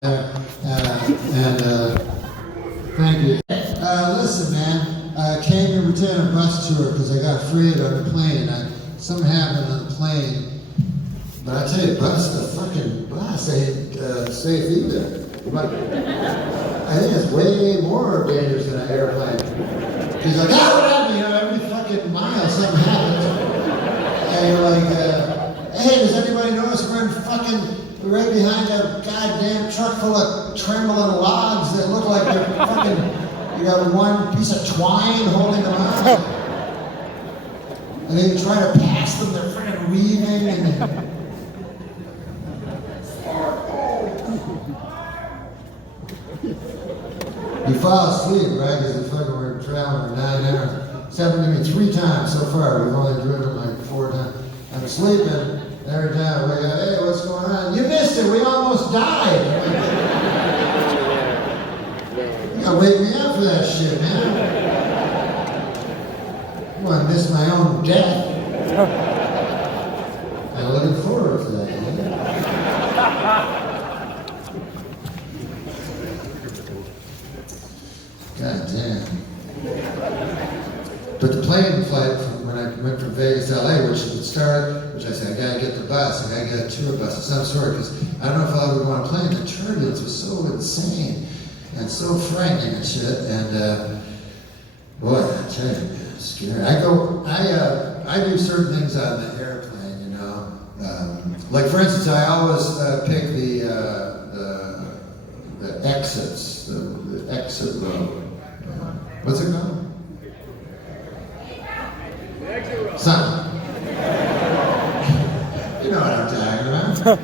Thank you. Listen, man, I came to return a bus tour because I got freed on the plane. Something happened on the plane. But I tell you, the fucking bus ain't safe either. But I think it's way more dangerous than an airplane. He's like, what happened? Every fucking mile something happens. And you're like, hey, does anybody notice we're in fucking right behind a goddamn truck full of trembling logs that look like they're fucking, you got one piece of twine holding them up. And then you try to pass them, they're freaking weaving and you fall asleep, right? Because the fucking we're traveling for 9 hours. It's happened to me 3 times so far. We've only driven like 4 times. I'm sleeping. Every time we go, hey, what's going on? You missed it, we almost died. You gotta wake me up for that shit, man. I want to miss my own death. I'm looking forward to that, man. God damn. But the plane flight from when I went from Vegas to LA, which I said, I gotta get the bus, I gotta get a tour bus of some sort, because I don't know if I would want to plane. The turbulence was so insane and so frightening and shit. And boy, I tell you, man, it's scary. I do certain things on the airplane, you know. Like for instance, I always pick the exits, the exit row. What's it called? Something. You know what I'm talking about.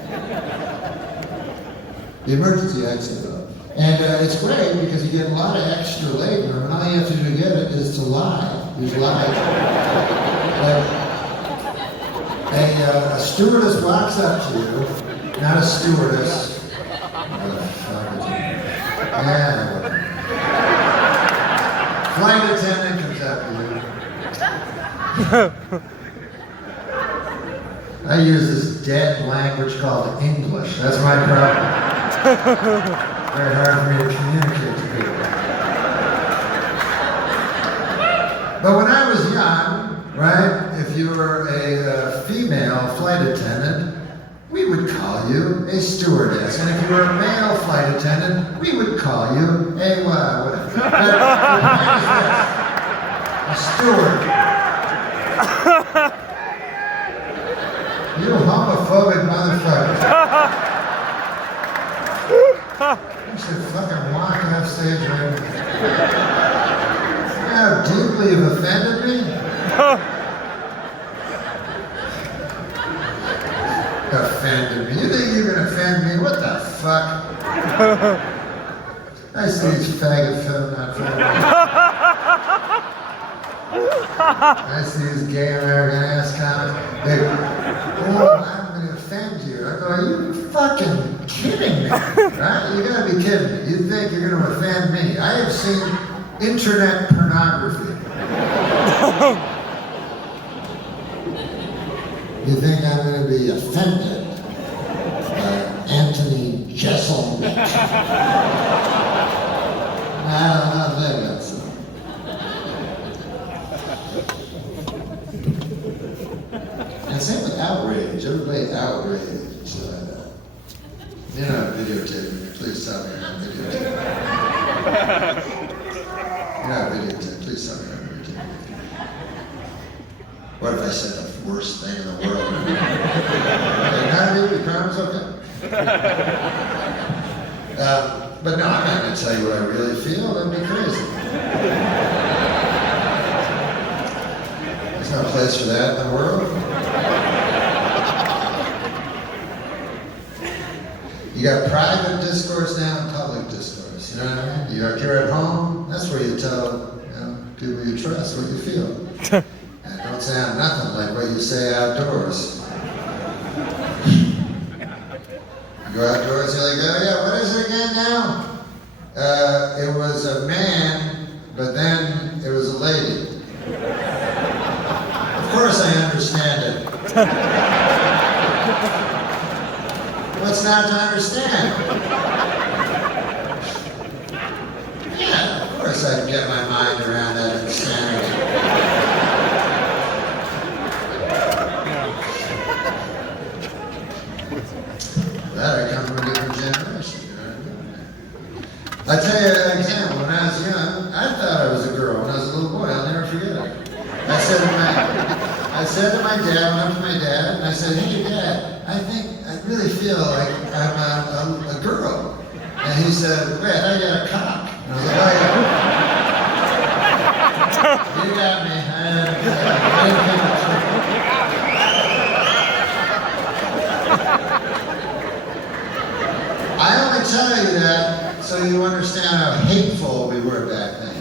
The emergency exit row. And it's great because you get a lot of extra leg room, and all you have to do to get it is to lie. There's lies. A stewardess walks up to you, not a stewardess. Flight attendant comes up to you. I use this dead language called English. That's my problem. Very hard for me to communicate to people. But when I was young, right, if you were a female flight attendant, we would call you a stewardess. And if you were a male flight attendant, we would call you a whatever. A steward. You homophobic motherfucker. You should fucking walk off stage right now. You know how deeply you've offended me? Offended me? You think you can offend me? What the fuck? I see these faggot not I see these gay American ass comics. They go, oh, I'm going to offend you. I go, are you fucking kidding me? Right? You gotta be kidding me. You think you're going to offend me? I have seen internet pornography. You think I'm going to be offended by Anthony Jeselnik? I don't know that. And same with outrage. Everybody outraged. You're not videotaping me. Please tell me you're not videotaping me. You're not videotaping. Please tell me you're not videotaping me. What if I said the worst thing in the world? Okay, not me. You promise? Okay. But no, I'm not going to tell you what I really feel. That'd be crazy. There's no place for that in the world. You got private discourse now and public discourse. You know what I mean? You're at home. That's where you tell people you trust what you feel. And don't sound nothing like what you say outdoors. You go outdoors, you're like, oh yeah, what is it again now? It was a man, but then it was a lady. Of course I understand it. What's not to understand? I tell you an example. When I was young, I thought I was a girl. When I was a little boy, I'll never forget it. I said to my dad, went up to my dad, and I said, "Hey, Dad, I really feel like I'm a girl." And he said, "Wait, I got a cock." And I was like, "Oh yeah." You got me. I didn't think it through. I only tell you that so you understand how hateful we were back then.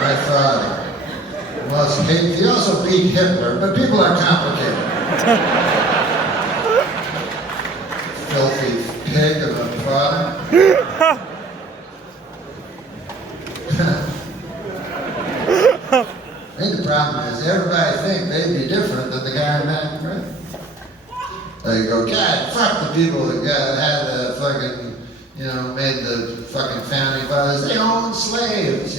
My father was hateful. He also beat Hitler, but people are complicated. Filthy pig of a father. I think the problem is everybody think they'd be different than the guy in back, right? They go, God, fuck the people that had the fucking, made the fucking founding fathers. They owned slaves,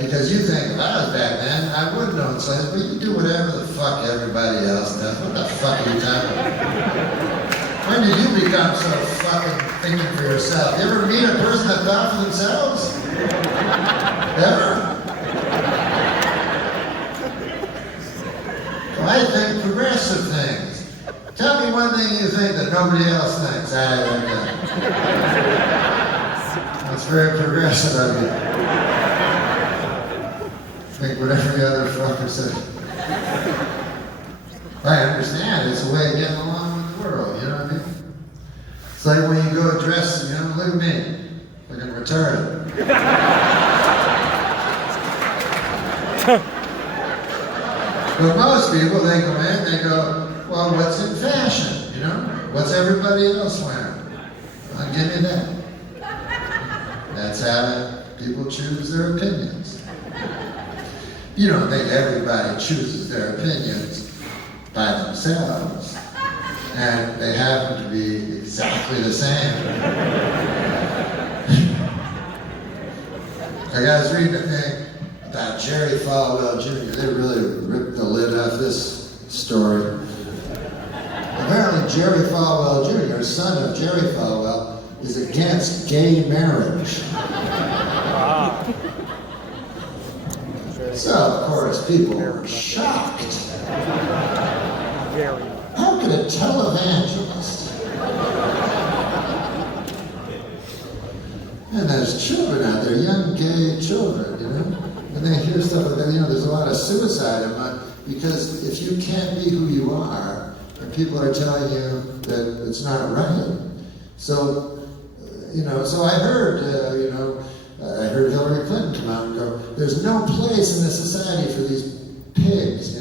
because you think if I was back then, I wouldn't own slaves, but you do whatever the fuck everybody else does. What the fuck are you talking about? When did you become so fucking thinking for yourself? You ever meet a person that thought for themselves? Ever? Well, I think progressive things. Tell me one thing you think that nobody else thinks. That's very progressive of you. Think what every other fucker said. I understand, it's a way of getting along with the world, you know what I mean? It's like when you go dress, look at me, looking retarded. But most people, they go in, they go, well, what's in fashion, What's everybody else wearing? Well, give me that. That's how people choose their opinions. You don't think everybody chooses their opinions by themselves, and they happen to be exactly the same. I was reading a thing about Jerry Falwell Jr. They really ripped the lid off this story. Apparently Jerry Falwell Jr., son of Jerry Falwell, is against gay marriage. So, of course, people were shocked. How could a televangelist? And there's children out there, young gay children, and they hear stuff like that. There's a lot of suicide because if you can't be who you are, and people are telling you that it's not right. So, so I heard, I heard Hillary Clinton come out and go, there's no place in this society for these pigs,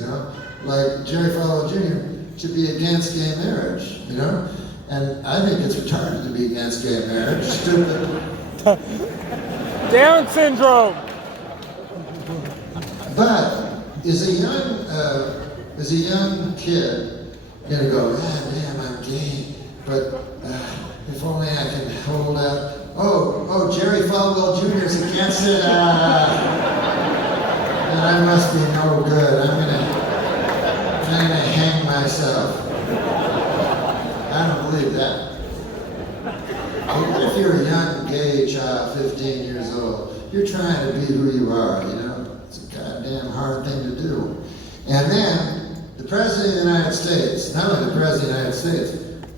like Jerry Falwell Jr. to be against gay marriage, And I think it's retarded to be against gay marriage, stupid. Down syndrome. But is a young kid gonna go, damn, I'm gay, but if only I can hold out. Oh, Jerry Falwell Jr. is against it. Then I must be no good. I'm gonna hang myself. I don't believe that. What if you're a young gay child, 15 years old? You're trying to be who you are, It's a goddamn hard thing to do. And then, the President of the United States, not only the President of the United States,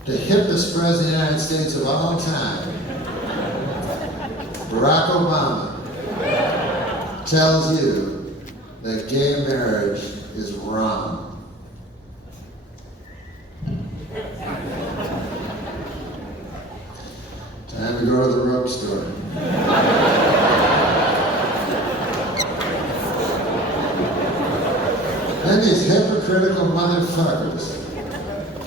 the hippest President of the United States of all time, Barack Obama, tells you that gay marriage is wrong. Time to go to the rope store. Then these hypocritical motherfuckers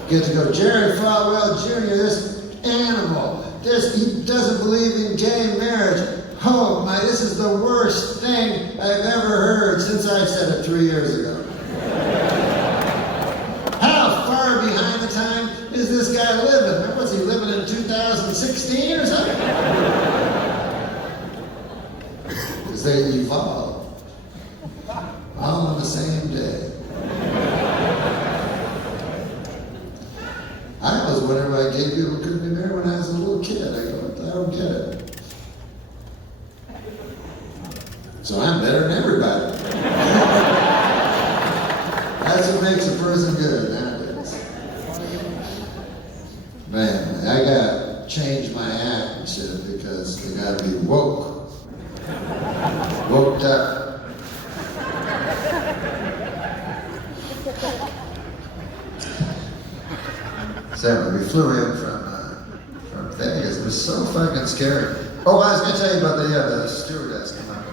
get to go, Jerry Falwell Jr., this animal, he doesn't believe in gay marriage. Oh my, this is the worst thing I've ever heard since I said it 3 years ago. How far behind the time is this guy living? Was he living in 2016 or something? Because they evolved all on the same day. I was was whenever I gay people couldn't be married when I was a little kid. I go, I don't get it. So I'm better than everybody. That's what makes a person good nowadays. Man, I got to change my act and shit because they got to be woke. Woked up. So we flew in from Vegas. It was so fucking scary. Oh, I was going to tell you about the stewardess came up.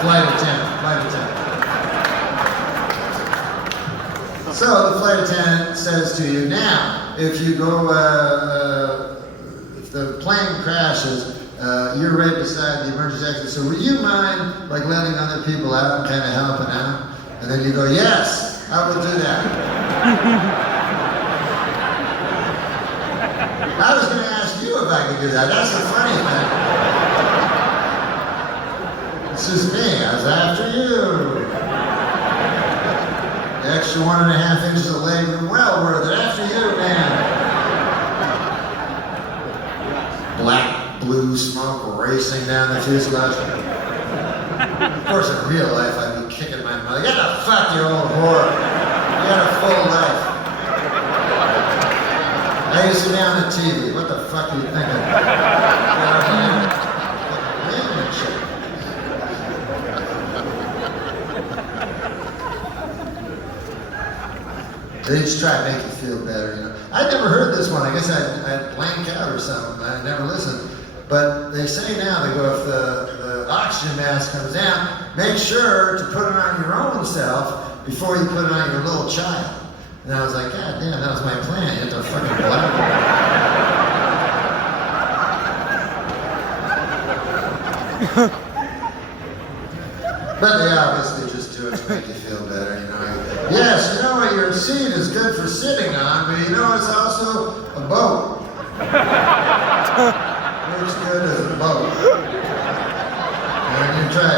Flight attendant. So the flight attendant says to you, now, if you go, if the plane crashes, you're right beside the emergency exit, so would you mind like letting other people out and kind of helping out? And then you go, yes, I will do that. I was going to ask you if I could do that. That's the funny thing. It's just me. I was after you. The extra 1.5 inches of leg room, well worth it. After you, man. Black, blue smoke racing down the fuselage. Of course, in real life, I'd be kicking my mother. Get the fuck, you old whore. You got a full life. I used to be on the TV. What the fuck are you thinking? They just try to make you feel better, you know. I'd never heard this one. I guess I'd blanked out or something. I never listened. But they say now, they go, if the oxygen mask comes down, make sure to put it on your own self before you put it on your little child. And I was like, God damn, that was my plan. You have to fucking black. But they obviously just do it to make you feel better, you know. Yes, you know what, your seat is good for sitting on, but you know it's also a boat. Looks good as a boat. And you try,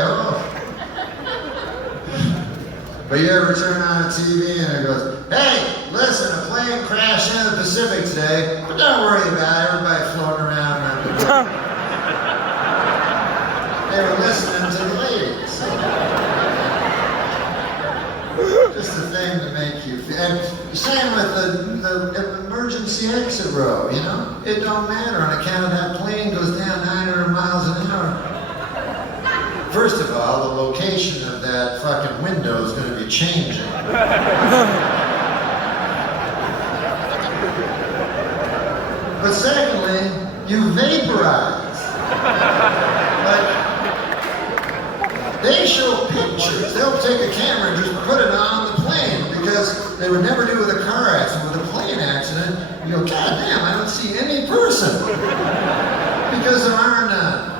But you ever turn on a TV and it goes, hey, listen, a plane crashed in the Pacific today, but don't worry about it, everybody floating around. They were listening to the ladies. Just a thing to make you feel. And same with the emergency exit row, you know? It don't matter on account of that plane goes down 900 miles an hour. First of all, the location of that fucking window is going to be changing. But secondly, you vaporize. Like, they show pictures. They'll take a camera and just put it on the plane because they would never do with a car accident. With a plane accident, you go, God damn, I don't see any person. Because there are none.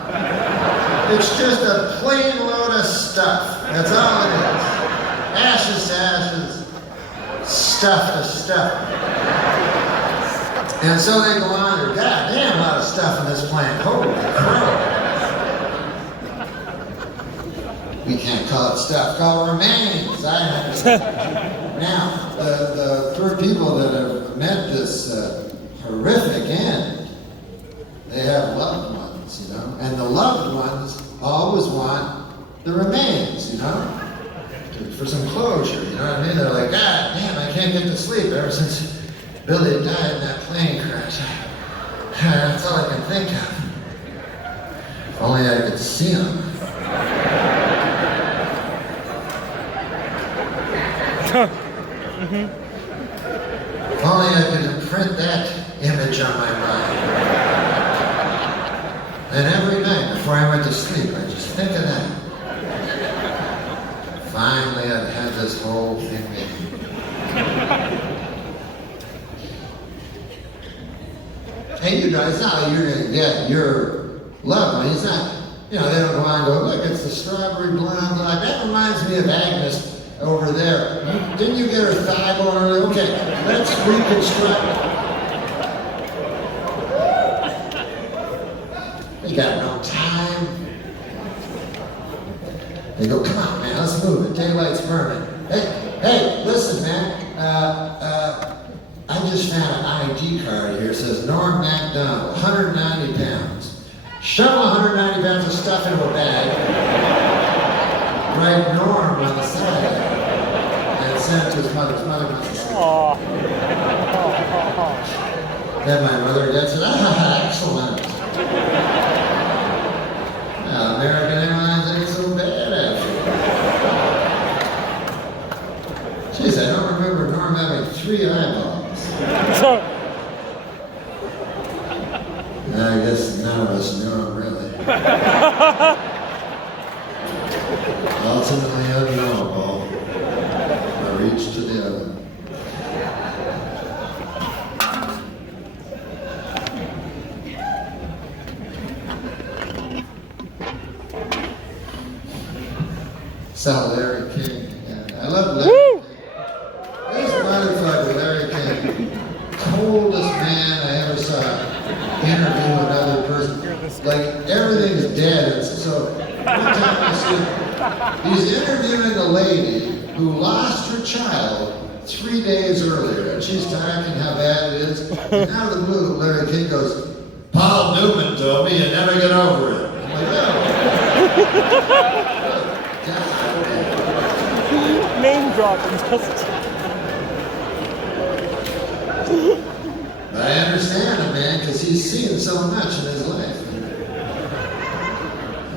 It's just a plain load of stuff. That's all it is. Ashes to ashes, stuff to stuff. And so they go on, there's goddamn lot of stuff in this plane. Holy crap. We can't call it stuff, call it remains. Now, the poor people that have met this horrific end, they have loved ones, you know, and the loved ones always want the remains, you know, for some closure, you know what I mean? They're like, God damn, I can't get to sleep ever since Billy died in that plane crash. That's all I can think of. If only I could see him. If only I could imprint that image on my mind. And every night before I went to sleep, I just think of that. Finally, I've had this whole thing made. And you know, it's not like you're going to get your loved one. It's not, you know, they don't go on and go, look, it's the strawberry blonde. Like, that reminds me of Agnes over there. Didn't you get her thigh bone earlier? Okay, let's reconstruct. You got no time. They go, come on, man, let's move. The daylight's burning. Hey, listen, man. I just found an ID card here. It says Norm Macdonald, 190 pounds. Shovel 190 pounds of stuff into a bag. Write Norm on the side. And send it to his mother. His mother must have said. Then my mother again said, excellent. Now, American Airlines ain't so bad after. Jeez, I don't remember Norm having 3 eyeballs. I guess none of us knew him really. Ultimately unknowable. From each to the other. Saw Larry King. And I love Larry King. This motherfucker, Larry King, coldest man I ever saw interview another person. Like everything is dead. And so one time I see he's interviewing a lady who lost her child 3 days earlier, and she's talking how bad it is. And out of the blue, Larry King goes, "Paul Newman told me you never get over it." I'm like, oh. Name dropping. I understand him, man, because he's seen so much in his life.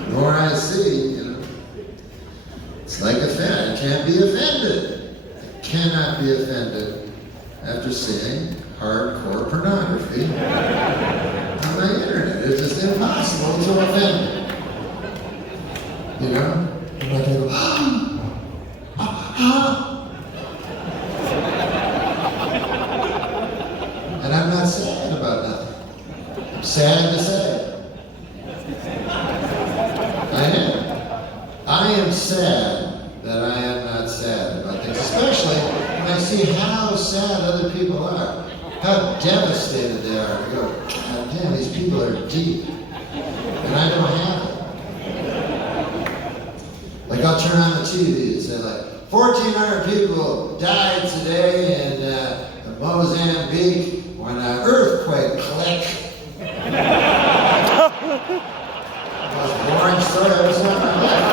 The more I see, you know, it's like a fan. I can't be offended. I cannot be offended after seeing hardcore pornography on my internet. It's just impossible to offend me. You know? I'm like, and I'm not sad about nothing. I'm sad to say. I am. I am sad that I am not sad about things, especially when I see how sad other people are, how devastated they are. I go, God damn, these people are deep, and I don't have it. Like I'll turn on the TV and say like, 1,400 people died today in Mozambique when an earthquake clicked. Most boring story I've ever seen in my life.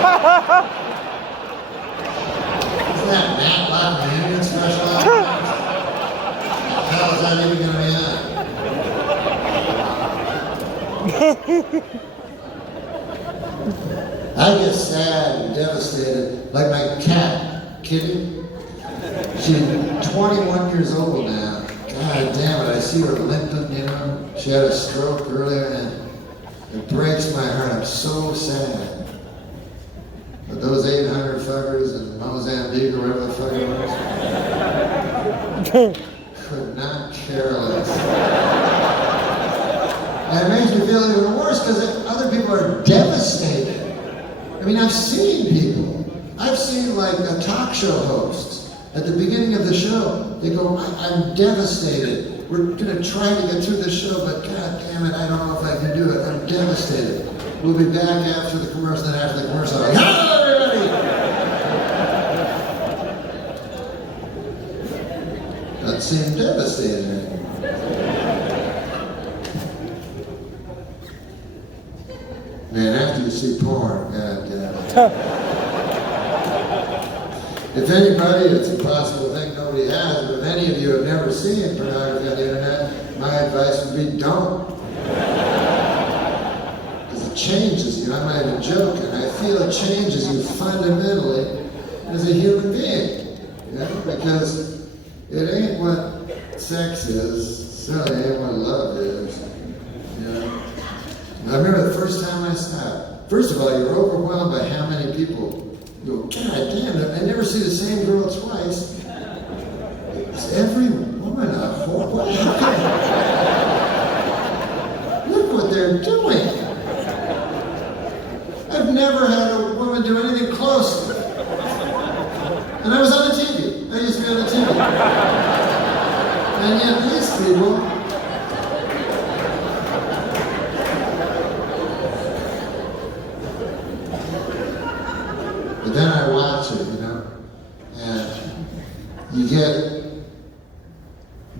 Isn't that Matlock Reunion special? How is that even going to be on? I get sad and devastated, like my cat, Kitty. She's 21 years old now. God damn it, I see her limping, you know. She had a stroke earlier and it breaks my heart. I'm so sad. But those 800 fuckers in Mozambique or whatever the fuck it was, could not care less. And it makes me feel even worse because other people are devastated. I mean, I've seen people. I've seen like talk show hosts. At the beginning of the show, they go, I'm devastated. We're going to try to get through the show, but God damn it, I don't know if I can do it. I'm devastated. We'll be back after the commercial, then after the commercial, I'm like, hello everybody! That seemed devastating. Man, after you see porn, God damn it. If anybody, it's impossible to think nobody has, but if any of you have never seen pornography on the internet, my advice would be don't. Because it changes you. I'm not even joking. I feel it changes you fundamentally as a human being. You know? Because it ain't what sex is, certainly ain't what love is. You know? I remember the first time I saw it. First of all, you're overwhelmed by how many people go, God damn it, I never see the same girl twice. Is every woman a whore? What? Look what they're doing. I've never had a woman do anything close. And I was on the TV. I used to be on the TV. And yet these people, but then I watch it, you know, and you get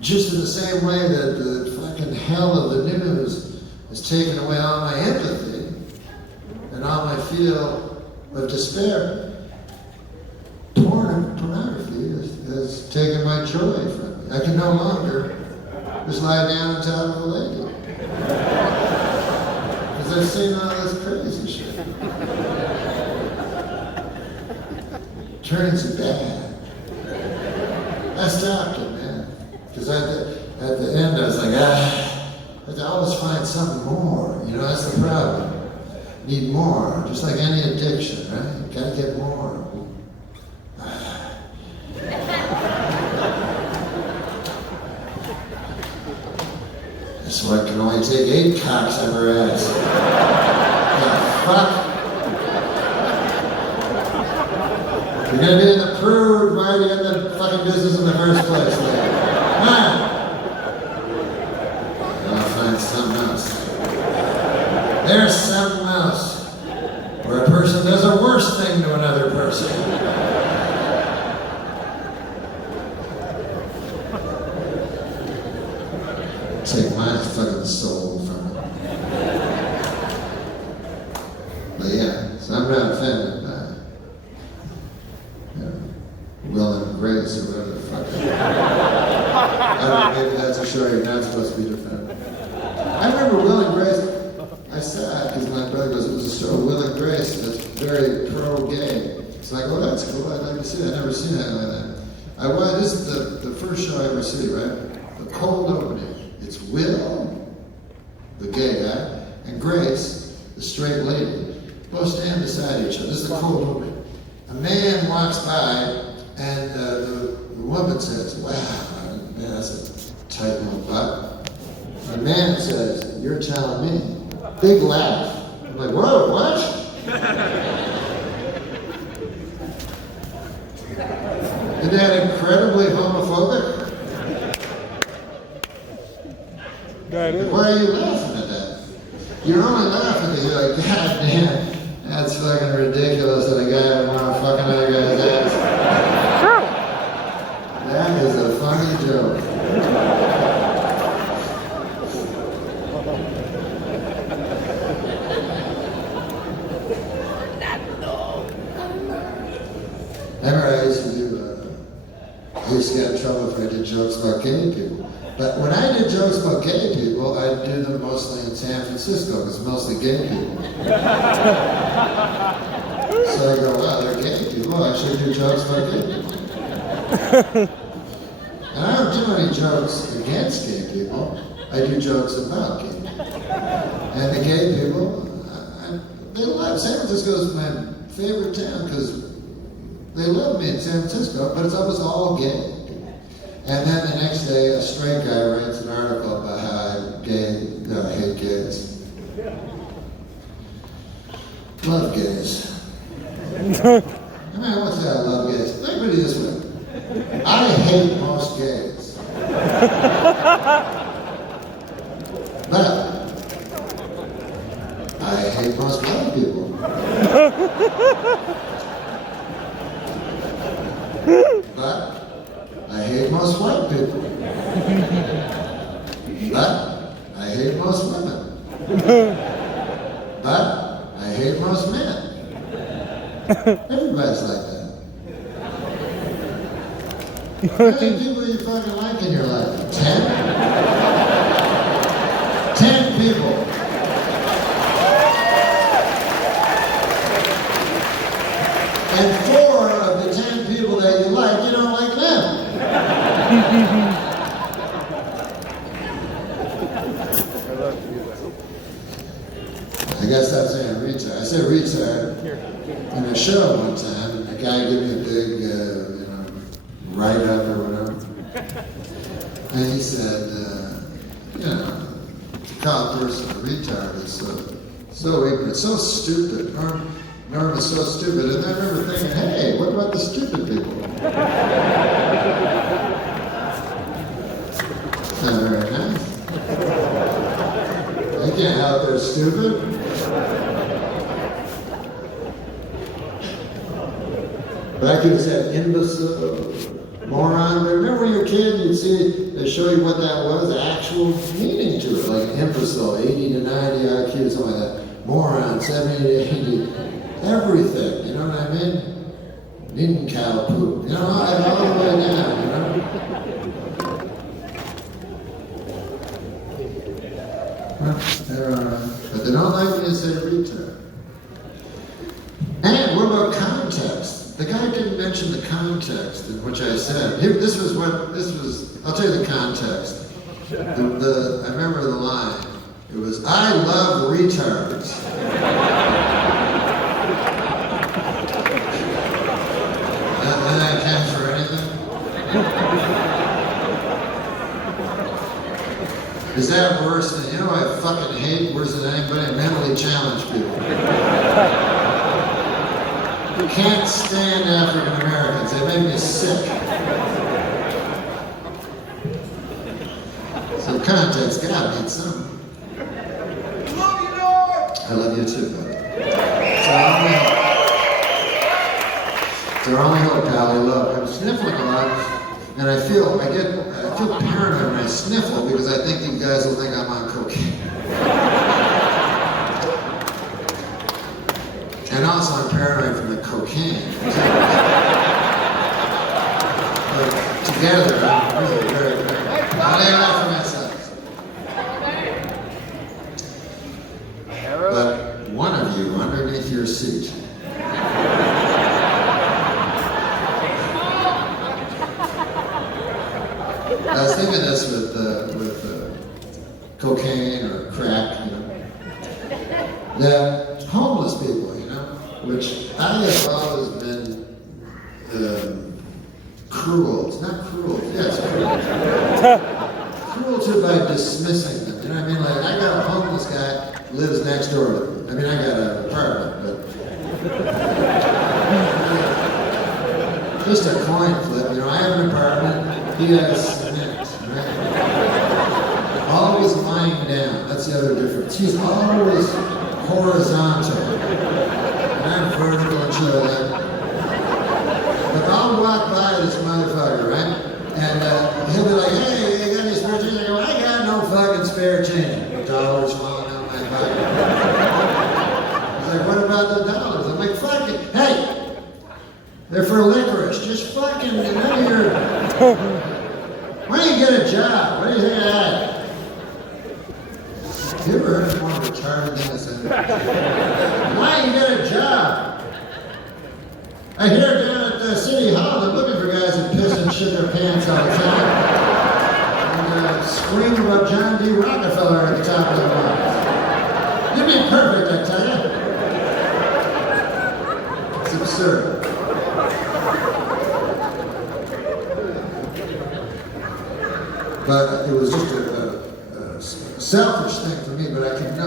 Just in the same way that the fucking hell of the news has taken away all my empathy and all my feel of despair, pornography has taken my joy from me. I can no longer just lie down on top of a lady. Because I've seen all this crazy shit. Turns bad. I stopped it, man. Because at the end I was like, I always find something more. You know, that's the problem. Need more. Just like any addiction, right? You gotta get more. This one can only take 8 cocks up her ass. The fuck? You're gonna be in the prude, why are you in the fucking business in the first place? Like, I'll find something else. There's something else. Where a person does a worse thing to another person. Take my fucking soul from it. But yeah, so I'm not offended by Will and Grace or whatever the fuck. I don't know, maybe that's a show you're not supposed to be defended. I remember Will and Grace, I said, because my brother goes, it was a show, Will and Grace, that's very pro-gay. It's like, oh, that's cool, I'd like to see that. I've never seen that like that. This is the first show I ever see, right? The cold opening. It's Will, the gay guy, and Grace, the straight lady, both stand beside each other. This is the cold opening. A man walks by, and the woman says, wow, man, that's a tight little butt. The man says, you're telling me. Big laugh. I'm like, whoa, what? Isn't that incredibly homophobic? Why are you laughing at that? You're only laughing because you're like, God damn, that's fucking ridiculous that a guy would want to fuck another guy's ass. That is a funny joke. Remember I used to get in trouble if I did jokes about gay people. But when I did jokes about gay people, I do them mostly in San Francisco, because it's mostly gay people. So I go, wow, they're gay people, I should do jokes about gay people. And I don't do any jokes against gay people, I do jokes about gay people. And the gay people, they love, San Francisco is my favorite town, because they love me in San Francisco, but it's almost all gay. And then the next day, a straight guy writes an article about how I hate gays. Love gays. I mean, I won't say I love gays. Think of it this way. I hate most gays. But I hate most white people. But I hate most white people. But I hate most women. But I hate most men. Everybody's like that. How many people do you fucking like in your life? 10? 10 people. And 4 of the 10 people that you like, you don't like them. I guess that's saying retard. I said retard in a show one time, and the guy gave me a big, write-up or whatever. And he said, to call a person a retard is so ignorant, so stupid. Norm is so stupid. And I remember thinking, hey, what about the stupid people? Not very nice. They can't help they're stupid. But I could have said imbecile, Moron. But remember when you were a kid, you'd see, they show you what that was, the actual meaning to it, like imbecile, 80 to 90 IQ, something like that. Moron, 70 to 80, everything, you know what I mean? Nincompoop, you know, all the way down, you know? But they don't like me to say retard. And what about context? The guy didn't mention the context in which I said. I'll tell you the context. I remember the line. It was, I love retards. And that counts for anything? Is that worse than, you know what I fucking hate worse than anybody? Mentally challenged people. Can't stand African Americans. They make me sick. So context, God needs some. Love you, Lord. I love you too, buddy. It's our only hope, pal. I love. I'm sniffling a lot, and I feel paranoid when I sniffle because I think you guys will think I'm on cocaine. And also I'm paranoid from the cocaine. But together, I'm really very paranoid. I'll lay it out for myself. But one of you underneath your seat. I was thinking this with cocaine or crack, you know. That homeless people, which I have always been cruel. It's not cruel. Yeah, it's cruel. Cruel to by dismissing them. You know what I mean? Like, I got a homeless guy who lives next door to me. I mean, I got an apartment, but just a coin flip. You know, I have an apartment. He has cement, right? Always lying down. That's the other difference. He's always horizontal. I'm vertical and shit like that. But I'll walk by this motherfucker, right? And he'll be like, hey, you got any spare change? I go, I got no fucking spare change. $1 falling out my pocket. He's like, what about the dollars? I'm like, fuck it. Hey, they're for licorice. Just fucking, none of your... Why don't you get a job? What do you think of that? You ever heard of more retarded than this? Why don't you get a job? I hear down at the city hall they're looking for guys that piss and shit their pants all the time. And scream about John D. Rockefeller at the top of their lungs. You'd be perfect, I tell you. It's absurd. But it was just a selfish thing for me, but I couldn't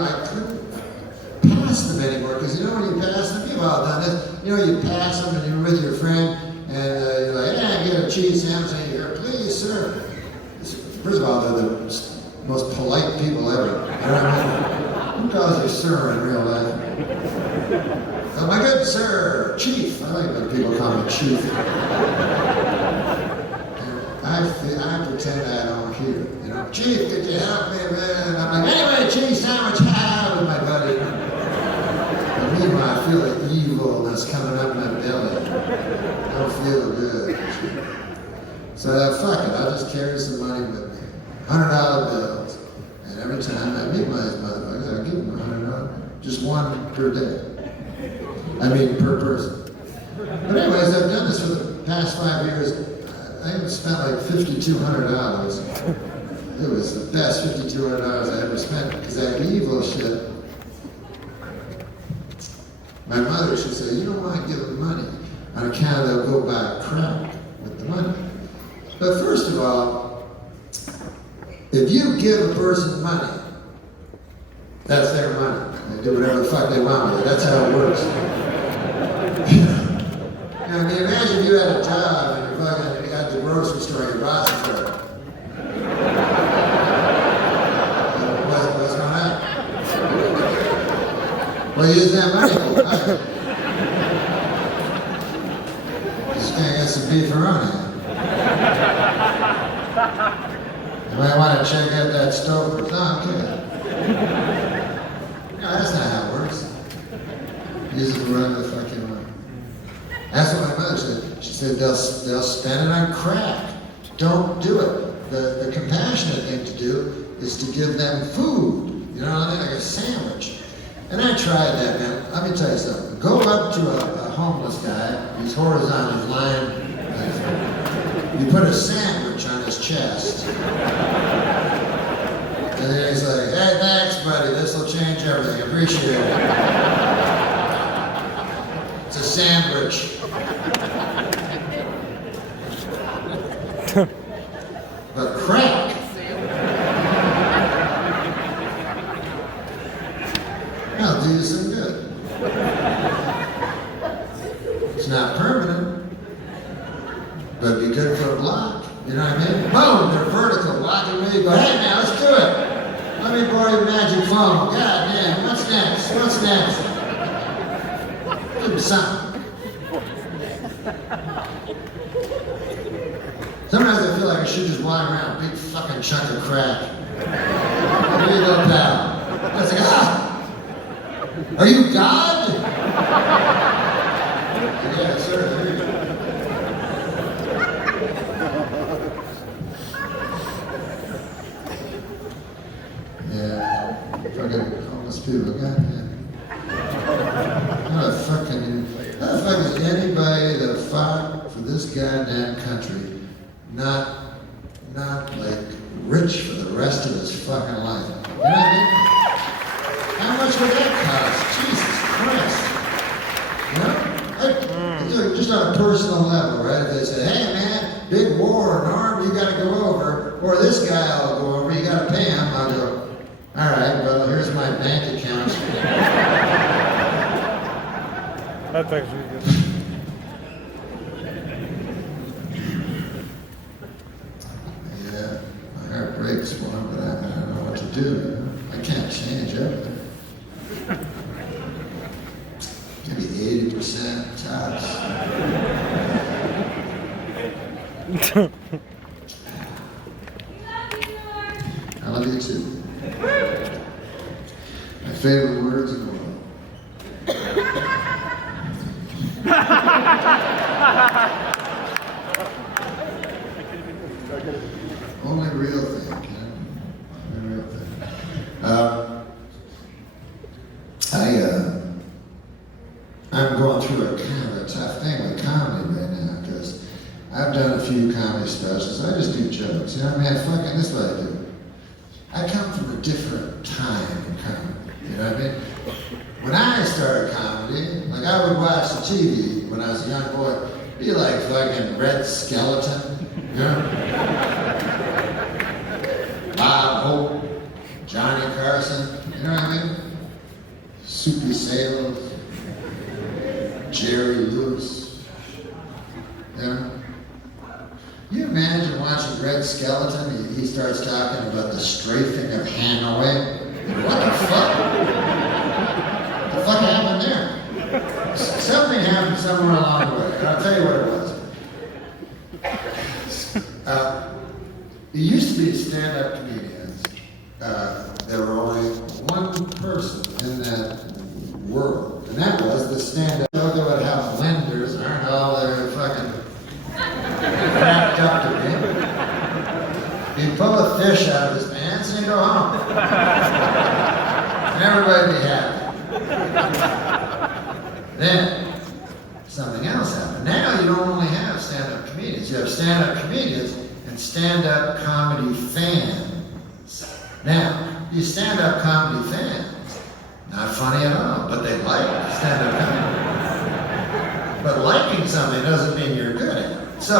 pass them anymore, because you know when you pass them, you've all done this, you know, you pass them and you're with your friend, and you're like, hey, get a cheese sandwich, and you're, please, sir. First of all, they're the most polite people ever. You know what I mean? Who calls you sir in real life? Oh, my good sir, chief. I like when people call me chief. I pretend I don't hear, you know. Chief, could you help me, man? And I'm like, anyway, cheese sandwich, with my buddy. But meanwhile, I feel the evilness coming up my belly. I don't feel good. So I thought, fuck it, I'll just carry some money with me. $100 bills. And every time I meet my motherfuckers, I give them $100. Just one per day. I mean, per person. But anyways, I've done this for the past 5 years. I spent like $5,200. It was the best $5,200 I ever spent, because that evil shit. My mother, she'd say, you don't want to give them money on account they'll go buy crack with the money. But first of all, if you give a person money, that's their money. They do whatever the fuck they want with it. That's how it works. I mean, imagine if you had a job and you're fucking at the grocery store, your boss is there. What's going on? Well, you use that money. Just gonna get some beefaroni. You might want to check out that stove. No, I'm kidding. No, that's not how it works. Use it for whatever the fuck you want. That's what my mother said. She said they'll spend it on crack. Don't do it. The compassionate thing to do is to give them food. You know what I mean? Like a sandwich. And I tried that, man. Let me tell you something. Go up to a homeless guy. He's horizontal, he's lying. You put a sandwich on his chest. And then he's like, hey, thanks, buddy. This will change everything. Appreciate it. It's a sandwich. But crack. That'll do you some good. It's not permanent, but it'd be good for a block. You know what I mean? Boom, they're vertical, blocking me. Go, hey man, let's do it. Let me borrow your magic phone. God damn, what's next? What's next? Give me something. Sometimes I feel like I should just walk around a big fucking chunk of crack. Here you go, pal. I was like, ah! Are you God? Yeah, sir. Here you go. Yeah, fucking homeless people, goddamn. How the fuck is anybody that fought for this goddamn country not like rich for the rest of his fucking life? You know what I mean? How much would that cost? Jesus Christ. You know? Just on a personal level, right? If they say, hey man, big war, Norm, you gotta go over, or this guy will go over, you gotta pay him, I'll go, all right, well, here's my bank account. That's actually good. Yeah, my heart breaks for him, but I don't know what to do. You know? I can't change everything. Maybe 80% tops. I love you too. My favorite words in the world. Only real thing, you know? Only real thing. I'm going through a kind of a tough thing with comedy right now because I've done a few comedy specials. I just do jokes, you know what I mean? Fucking, this is what I do. I come from a different time in comedy, you know what I mean? When I started comedy, like I would watch the TV when I was a young boy, be like fucking Red Skeleton, you know? Bob Hope, Johnny Carson, you know what I mean? Soupy Sales, Jerry Lewis, you know? You imagine watching Red Skeleton, he starts talking about the strafing of Hanoi. What the fuck? What the fuck happened there? Something happened somewhere along the way, and I'll tell you what it was. It used to be stand-up comedians. There were only one person in that world, and that was the stand-up. They would have lenders, aren't all their fucking wrapped up to me. He'd pull a fish out of his pants and he'd go home. And everybody'd be happy. Then, something else happened. Now you don't only have stand-up comedians. You have stand-up comedians and stand-up comedy fans. Now, these stand-up comedy fans, not funny at all, but they like stand-up comedy. But liking something doesn't mean you're good at it. So,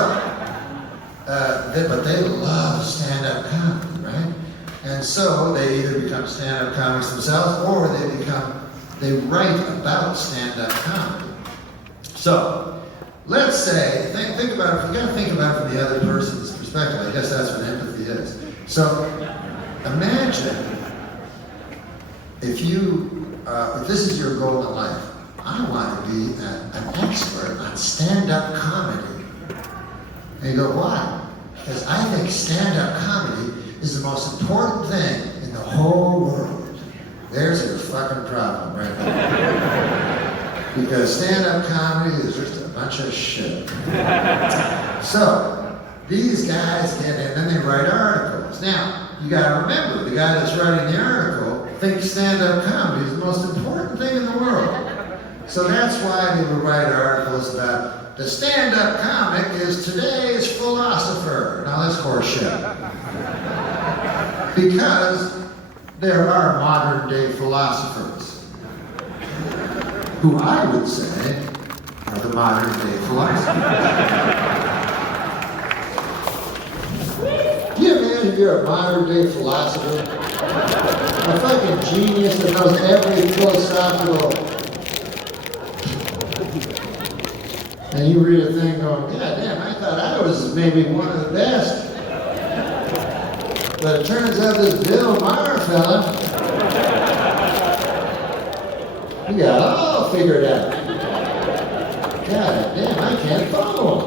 but they love stand-up comedy, right? And so they either become stand-up comics themselves, or they write about stand-up comedy. So, let's say, think about it, you gotta think about it from the other person's perspective. I guess that's what empathy is. So, imagine if this is your goal in life. I want to be an expert on stand-up comedy. And you go, why? Because I think stand-up comedy is the most important thing in the whole world. There's your fucking problem right there. Because stand-up comedy is just a bunch of shit. So, these guys get in and they write articles. Now, you gotta remember, the guy that's writing the article thinks stand-up comedy is the most important thing in the world. So that's why they would write articles about the stand-up comic is today's philosopher. Now that's horseshit. Because there are modern day philosophers who I would say are the modern day philosophers. Do you imagine you're a modern day philosopher? A fucking genius that knows every philosophical. And you read a thing going, God damn, I thought I was maybe one of the best. But it turns out this Bill Maher fella, he got all figured out. God damn, I can't follow him.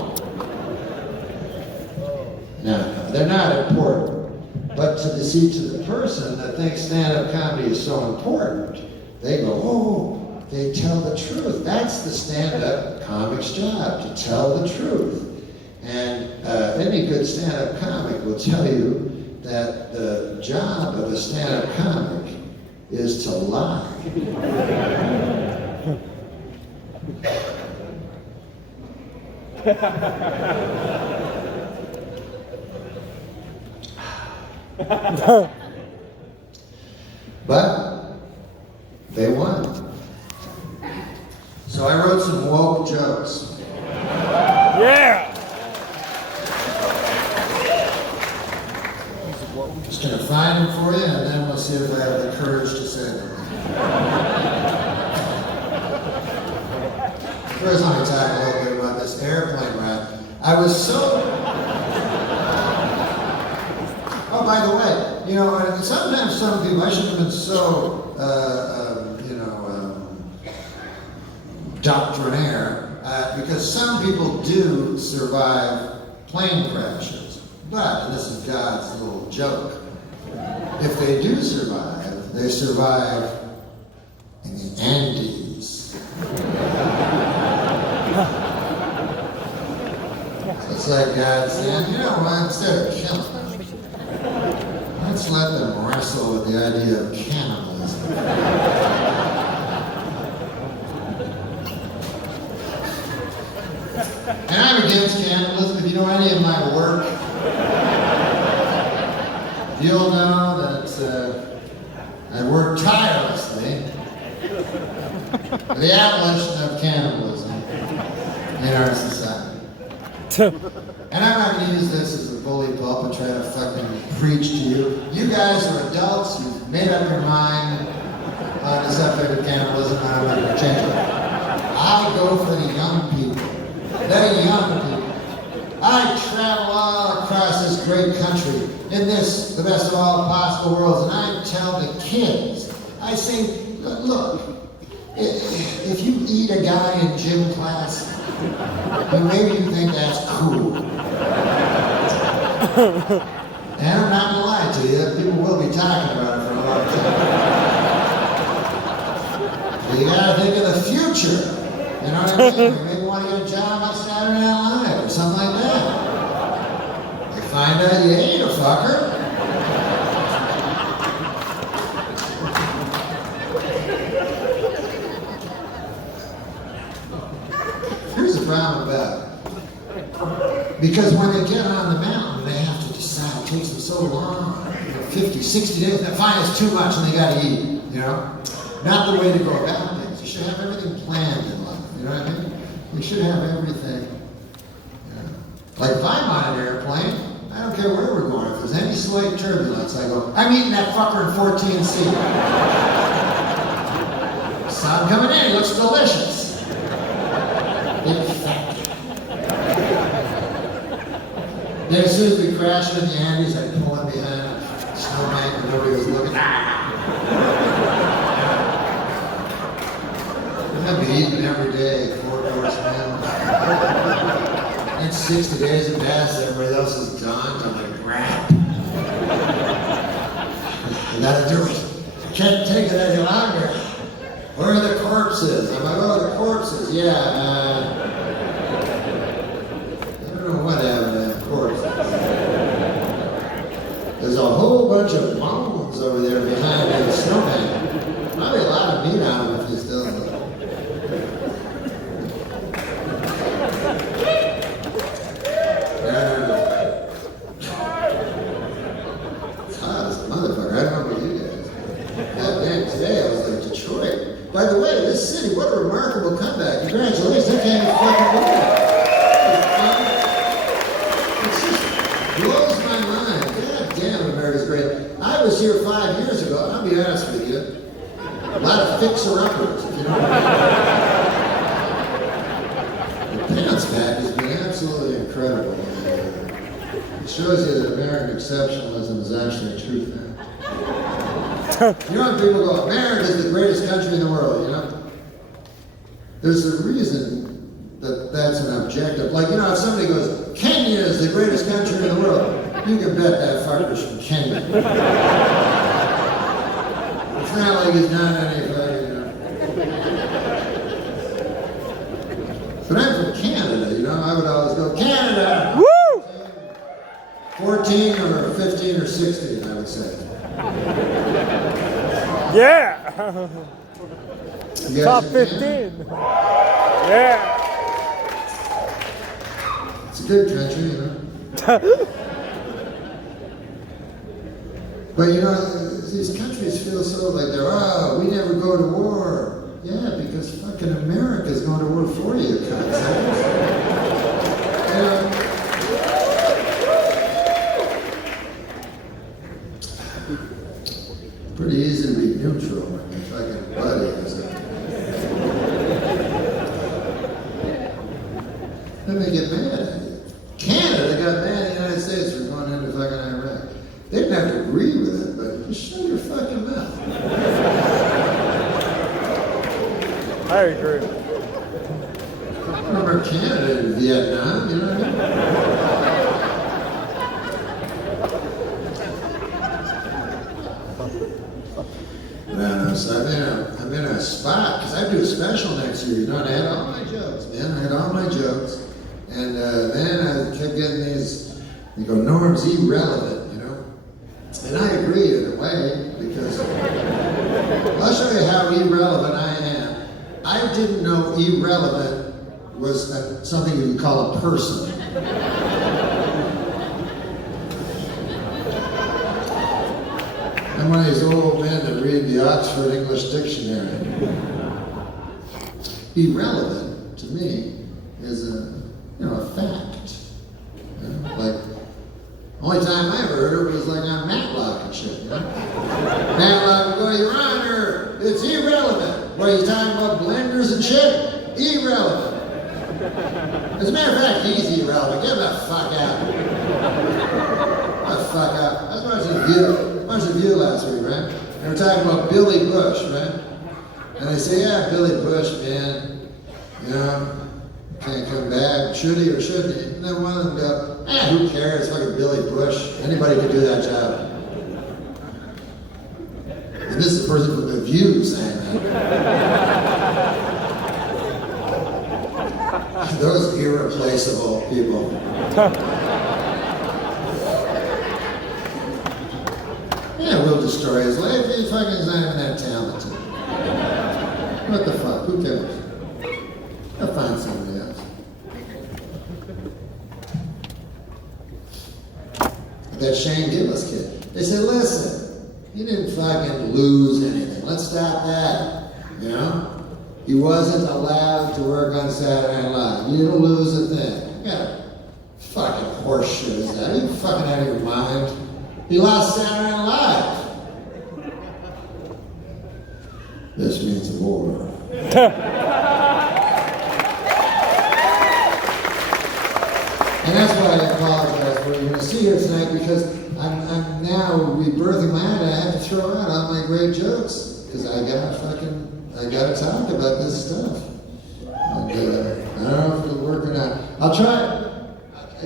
No, they're not important. But to the person that thinks stand-up comedy is so important, they go, oh, they tell the truth. That's the stand-up comic's job, to tell the truth. And any good stand-up comic will tell you that the job of a stand-up comic is to lie. But they won. So I wrote some woke jokes. Yeah! Just gonna find them for you, and then we'll see if I have the courage to say them. First, let me talk a little bit about this airplane ride. I was so... Oh, by the way, you know, sometimes some people, I shouldn't have been so, doctrinaire, because some people do survive plane crashes. But, and this is God's little joke, if they do survive, they survive in the Andes. It's like God saying, you know what, instead of killing them, let's let them wrestle with the idea of cannibalism. And I'm against cannibalism. If you know any of my work, you'll know that I work tirelessly for the abolition of cannibalism in our society. And I'm not going to use this as a bully pulp and try to fucking preach to you. You guys are adults, you've made up your mind on the subject of cannibalism, and I'm not going to change it. I go for the young people. They're young people. I travel all across this great country in this, the best of all possible worlds, and I tell the kids, I say, look, if you eat a guy in gym class, then maybe you think that's cool. And I'm not gonna lie to you, people will be talking about it for a long time. But you gotta think of the future. You know what I mean? You maybe want to get a job on Saturday Night Live or something like that. You find out you hate a fucker. Here's the problem about it. Because when they get on the mountain, they have to decide. It takes them so long. 50, 60 days. They find it's too much and they got to eat. You know? Not the way to go about things. You should have everything planned in life. You know what I mean? We should have everything. Yeah. Like if I'm on an airplane, I don't care where we're going. If there's any slight turbulence, I go, I'm eating that fucker in 14C. Saw him coming in, he looks delicious. Big fat. Then as soon as we crashed in the Andes, I pull in behind a snowbank and nobody was looking. I've been eating every day, 4-course meal. And 60 days have passed, everybody else is gone. I'm like, crap. gotta do it. Can't take it any longer. Where are the corpses? I'm like, oh, the corpses. Yeah, I don't know what happened to them corpses. There's a whole bunch of bones over there behind the snowman. Probably a lot of meat on them if you still look. Motherfucker, I don't know about you guys. God damn, today I was like, Detroit. By the way, this city, what a remarkable comeback. Congratulations, I can't even fucking believe it. It just blows my mind. God damn, America's great. I was here 5 years ago, and I'll be honest with you. A lot of fixer-uppers, if you know what I mean. The pants pack has been absolutely incredible. It shows you that American exceptionalism is actually a true thing. You know when people go, America is the greatest country in the world, you know? There's a reason that that's an objective. Like, you know, if somebody goes, Kenya is the greatest country in the world, you can bet that fucker's from Kenya. It's not like he's not any fucking, you know. But I'm from Canada, you know? I would always go, Canada! Woo! 14 or 15 or 16, I would say. Yeah! You Top guys 15. Yeah! It's a good country, you know. But you know, these countries feel so like they're, oh, we never go to war. Yeah, because fucking America's going to war for you, cunts. You know, pretty easy to be neutral when your fucking buddy is a... Then they get mad at you. Canada got mad at the United States for going into fucking Iraq. They didn't have to agree with it, but just shut your fucking mouth. I agree. I remember Canada in Vietnam, you know what I mean? So I'm in a spot, because I do a special next year, you know, and I had all my jokes, man. I had all my jokes. And then I kept getting these, you go, Norm's irrelevant, you know? And I agree in a way, because I'll show you how irrelevant I am. I didn't know irrelevant was something you would call a person. I'm one of these old men that read the Oxford English Dictionary. Irrelevant, to me, is a fact. You know, like, only time I ever heard it was like on Matlock and shit, you know? Matlock would go, Your Honor, it's irrelevant. What are you talking about, blenders and shit? Irrelevant. As a matter of fact, he's irrelevant. Get the fuck out. Get the fuck out. I was watching the View last week, right? They were talking about Billy Bush, right? And they say, yeah, Billy Bush, man, you know, can't come back. Should he or shouldn't he? And then one of them go, who cares? Fucking Billy Bush. Anybody can do that job. And this is the person from The View saying that. Those irreplaceable people. Yeah, we'll destroy his life. He fucking is not even that talented. What the fuck? Who cares? I'll find somebody else. That Shane Gillis kid. They said, listen, he didn't fucking lose anything. Let's stop that. You know? He wasn't allowed to work on Saturday Night Live. You didn't lose a thing. What kind of fucking horse shit is that? Are you fucking out of your mind? He lost Saturday Night Live. This means war. And that's why I apologize for you. You're going to see here tonight because I'm now rebirthing my head. I have to throw out all my great jokes because I gotta talk about this stuff. And, I don't know if it'll work or not. I'll try a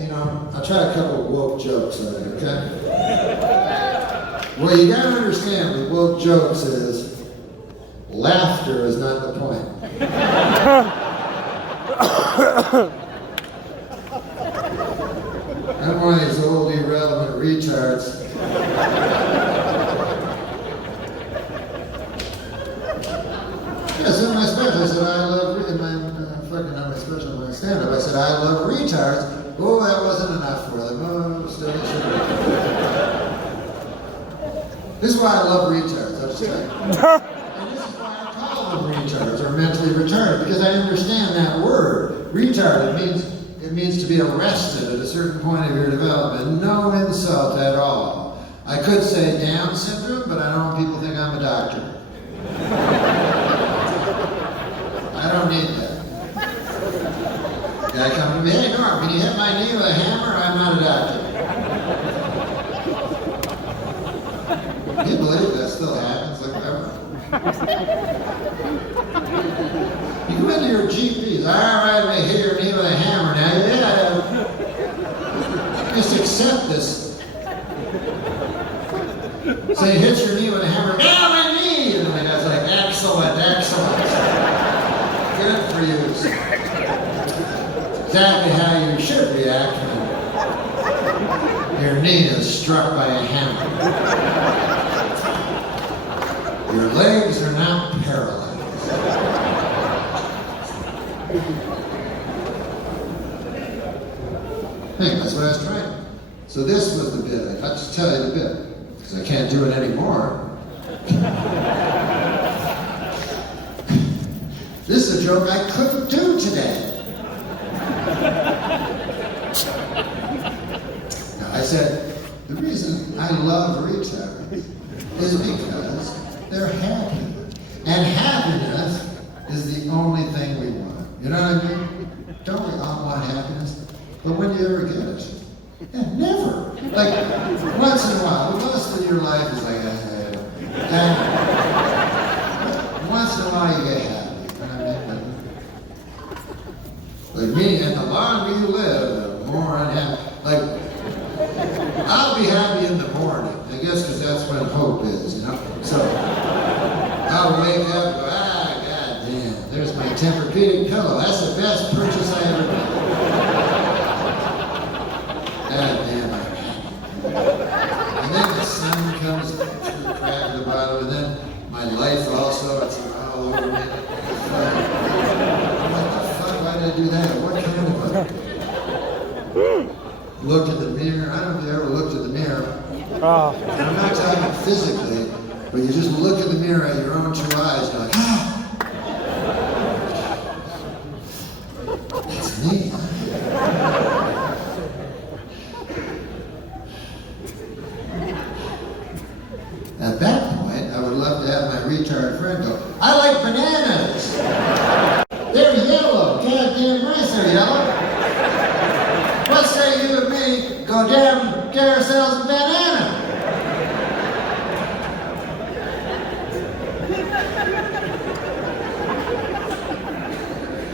couple of woke jokes on it, okay? What you gotta understand with woke jokes is laughter is not the point. I'm one of these old irrelevant retards. Yes, in my special, I said I love, in my fucking not my special, my stand-up, I said I love retards. Oh, that wasn't enough for them. Oh, still This is why I love retards, I'll just tell you. And this is why I call them retards or mentally retarded, because I understand that word. Retard, it means to be arrested at a certain point of your development. No insult at all. I could say Down syndrome, but I don't want people to think I'm a doctor. I don't need that. Guy come to me, hey Norm, can you hit my knee with a hammer? I'm not a doctor. Can you believe that still happens like ever? You go into your GPs, all right, I hit your knee with a hammer now. Yeah. Just accept this. So he hits your knee with a hammer, down my knee! And the guy's like, excellent, excellent. Good for you. Exactly how you should react when your knee is struck by a hammer. Your legs are not paralyzed. Hey, that's what I was trying. So this was the bit. I have to tell you the bit, because I can't do it anymore. This is a joke I couldn't do today. Now, I said, the reason I love retards is because they're happy. And happiness is the only thing we want. You know what I mean? Don't we all want happiness? But when do you ever get it? Yeah, never. Like, once in a while. Most of your life is like, and once in a while you get happy. Like me, and the longer you live, the more unhappy. Like, I'll be happy in the morning, I guess, because that's when hope is, you know? So, I'll wake up and go, god damn, there's my Tempur-Pedic pillow. That's the best purchase I ever made. God damn, I'm happy. And then the sun comes through the crack of the bottom, and then my life also, it's all over me. Why did I do that? What kind of a look in the mirror? I don't know if you ever looked in the mirror. Oh. And I'm not talking physically, but you just look in the mirror at your own two eyes, and you're like, that's me. At that point, I would love to have my retard friend go, I like bananas. They're yellow. Goddamn rice are yellow. What say you and me go down and get ourselves a banana?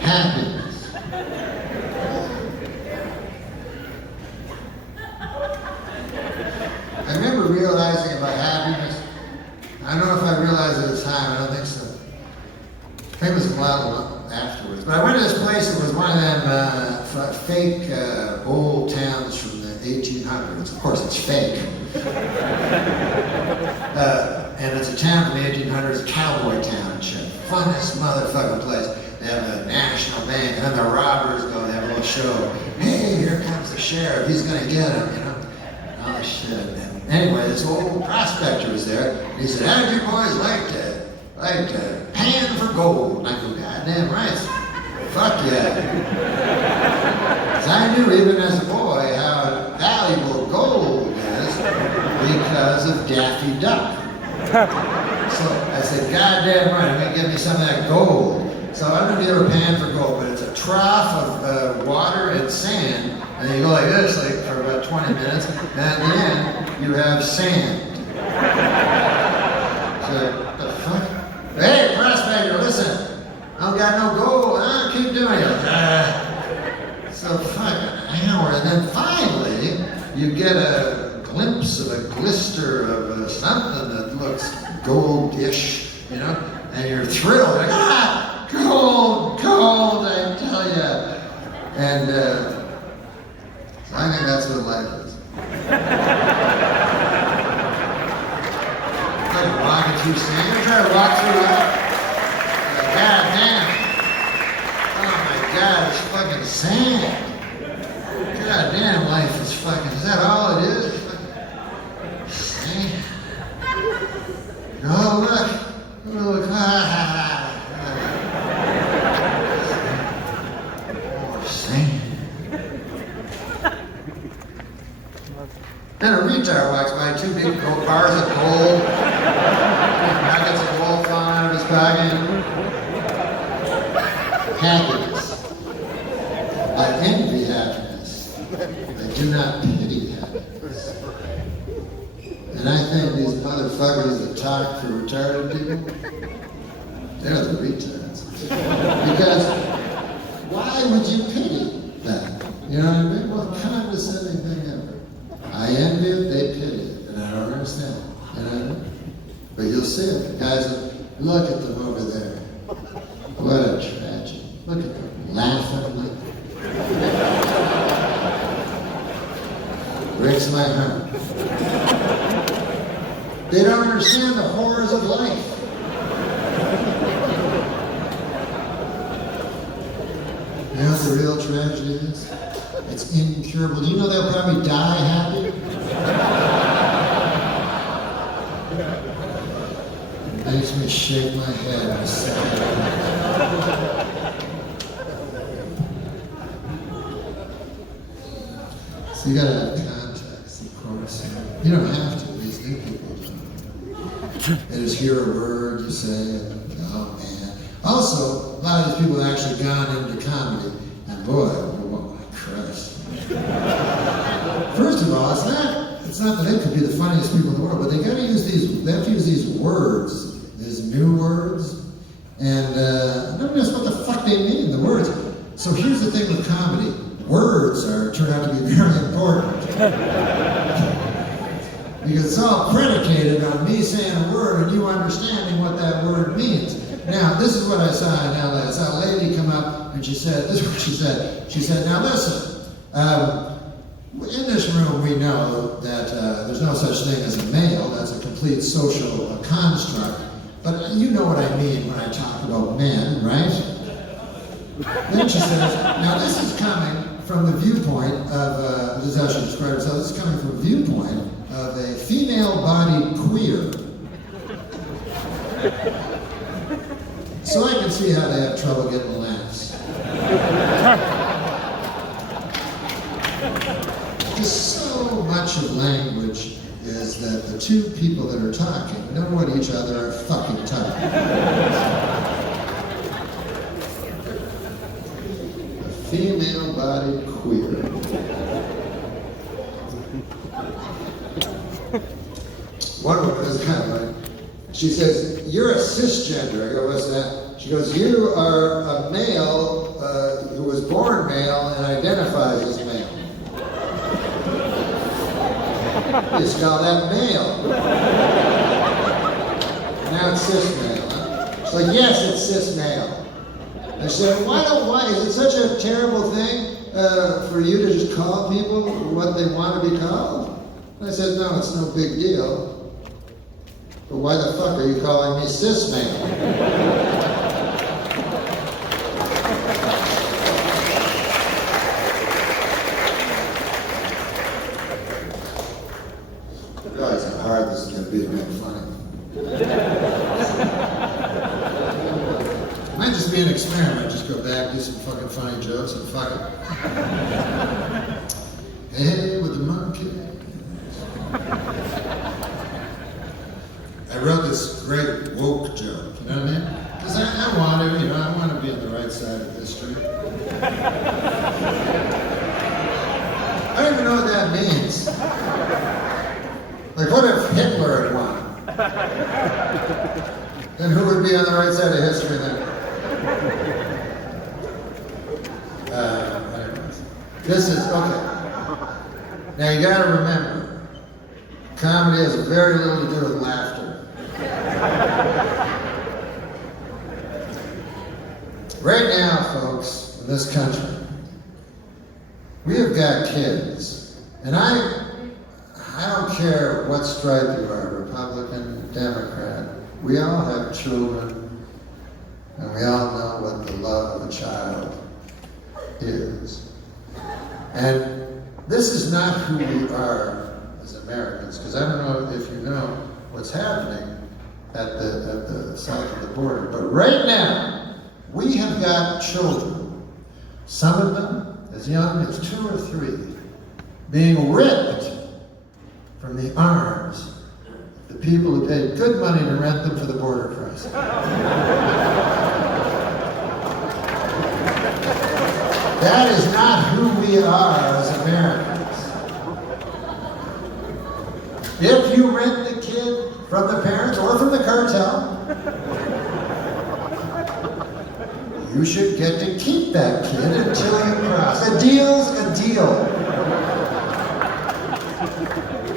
Happiness. I remember realizing about happiness. I don't know if I realized it at the time. I don't think so. I think it was a while afterwards. But I went to this place. It was one of them fake old towns from the 1800s. Of course, it's fake. And it's a town from the 1800s, cowboy town and shit. Funnest motherfucking place. They have a national bank, and then the robbers go, they have a little show. Hey, here comes the sheriff. He's gonna get him, you know? Oh shit. And anyway, this old prospector was there. And he said, how do you boys like to pan for gold? And I go, goddamn right. Fuck yeah. Because I knew even as a boy how valuable gold is because of Daffy Duck. So I said, goddamn right, I'm gonna get me some of that gold. So I don't know if you ever pan for gold, but it's a trough of water and sand, and you go like this for about 20 minutes, and at the end, you have sand. So, what the fuck? Hey, prospector, listen, I don't got no gold, keep doing it. So fuck an hour, and then finally, you get a glimpse of a glister picture of something that looks goldish, you know, and you're thrilled, like, ah, gold, gold, I tell ya. And so I think that's what life is. Like walking through sand. You try to walk through life. God damn. Oh my God, it's fucking sand. God damn, life is fucking, is that all it is? Sand. Oh, look. Look. More sand. Then a retard walks by, 2 big gold bars of gold, nuggets of gold falling out of his pocket. Happiness. I envy happiness. I do not pity happiness. And I think these motherfuckers that talk for retarded people, they're the retards. Because why would you pity that? You know what I mean? What condescending thing ever. I envy it, they pity it, and I don't understand. You know what I mean? But you'll see it. Guys, look at them over there. What a tragedy. Look at them laughing like breaks my heart. They don't understand the horrors of life. You know what the real tragedy is? It's incurable. Do you know they'll probably die happy? It makes me shake my head. So you gotta have context, of course. You don't have to, these new people do. They just hear a word you say, and oh man. Also, a lot of these people have actually gone into comedy, and boy, oh my Christ. First of all, it's not that they could be the funniest people in the world, but they have to use these words, these new words, and nobody knows what the fuck they mean, the words. So here's the thing with comedy. Words turn out to be very important. Because it's all predicated on me saying a word and you understanding what that word means. Now, this is what I saw in LA. I saw a lady come up and she said, this is what she said. She said, now listen, in this room we know that there's no such thing as a male. That's a complete social construct. But you know what I mean when I talk about men, right? Then she says, now this is coming from the viewpoint of, this is how she described herself, this is coming from the viewpoint of a female-bodied queer. So I can see how they have trouble getting laughs. Just so much of language is that the two people that are talking know what each other are fucking talking about. Female-bodied queer. One woman is kind of like, she says, you're a cisgender. I go, what's that? She goes, you are a male who was born male and identifies as male. You just call that male. Now it's cis male. Huh? She's like, yes, it's cis male. I said, why is it such a terrible thing for you to just call people what they want to be called? And I said, no, it's no big deal. But why the fuck are you calling me cis male? I realize how hard this is going to be to make funny. Might just be an experiment. Just go back, do some fucking funny jokes, and fuck it. Hey, with the monkey. I wrote this great woke joke, you know what I mean? Because I want to be on the right side of history. I don't even know what that means. Like, what if Hitler had won? Then who would be on the right side of history then? Anyways. This is, okay. Now you gotta remember, Comedy has very little to do with laughter. Right now, folks, in this country, we have got kids, and I don't care what stripe you are, Republican, Democrat, we all have children, and we all know what the love of a child is. And this is not who we are as Americans, because I don't know if you know what's happening at the south of the border, but right now, we have got children, some of them as young as 2 or 3, being ripped from the arms of the people who paid good money to rent them for the border crossing. That is not who we are as Americans. If you rent the kid from the parents or from the cartel, you should get to keep that kid until you cross. A deal's a deal.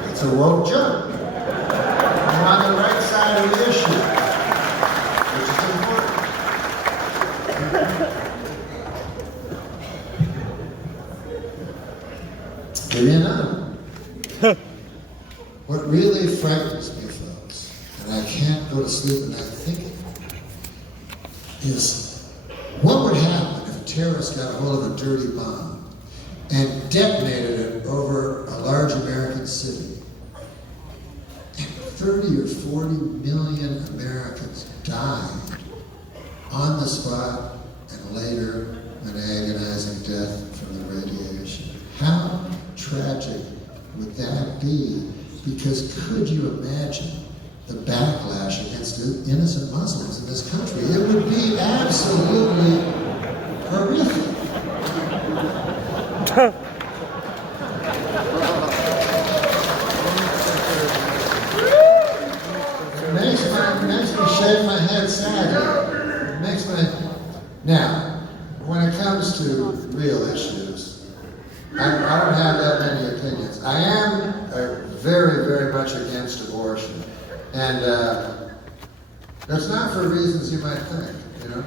It's a woke joke. I'm on the right side of the issue, which is important. Give me another one. What really frightens me, folks, and I can't go to sleep at night thinking, is what would happen if terrorists got a hold of a dirty bomb and detonated it over a large American city, and 30 or 40 million Americans died on the spot and later an agonizing death from the radiation? How tragic would that be? Because could you imagine the backlash against innocent Muslims in this country? It would be absolutely horrific. It makes me shake my head sadly. It makes me... Now, when it comes to real issues, I don't have that many opinions. I am very, very much against abortion. And that's not for reasons you might think, you know?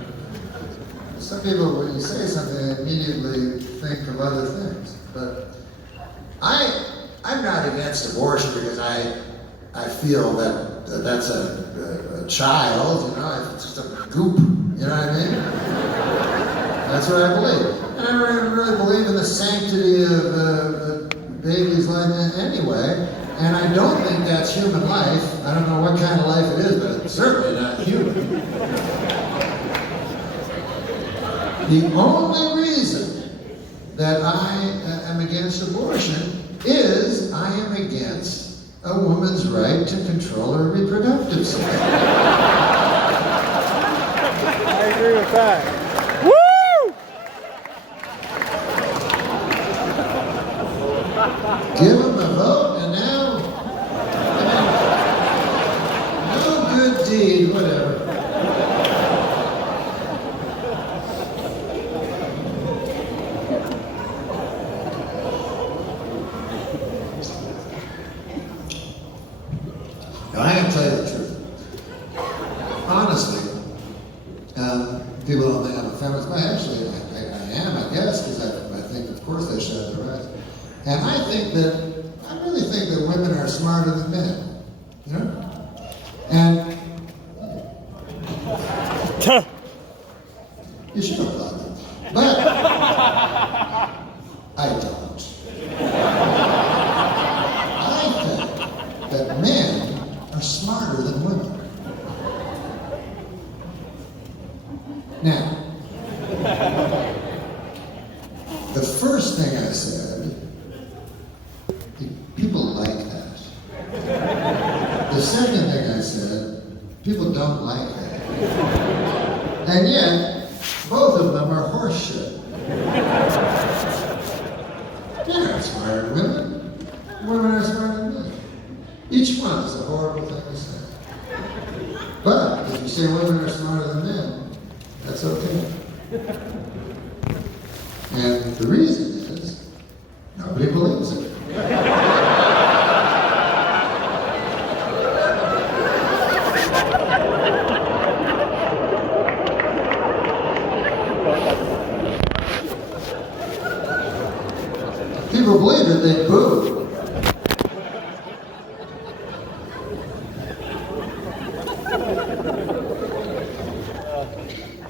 Some people, when you say something, they immediately think of other things. But I'm not against abortion because I feel that that's a child, you know, it's just a goop, you know what I mean? That's what I believe. And I don't really believe in the sanctity of a baby's life anyway. And I don't think that's human life. I don't know what kind of life it is, but it's certainly not human. The only reason that I am against abortion is I am against a woman's right to control her reproductive system. I agree with that. Woo! Give them a vote, and now, no good deed, whatever. Now, I gotta tell you the truth. Honestly, people don't think I'm a feminist, but actually I am, I guess, because I think, of course, they should have the right. And I really think that women are smarter than men, you know? And you should applaud them. But I don't. I think that men are smarter than women. Now, the first thing I said, people like that. The second thing I said, people don't like that. And yet, both of them are horseshit. Men are smarter than women. Women are smarter than men. Each one is a horrible thing to say. But if you say women are smarter than men, that's okay. And the reason is, nobody believes it.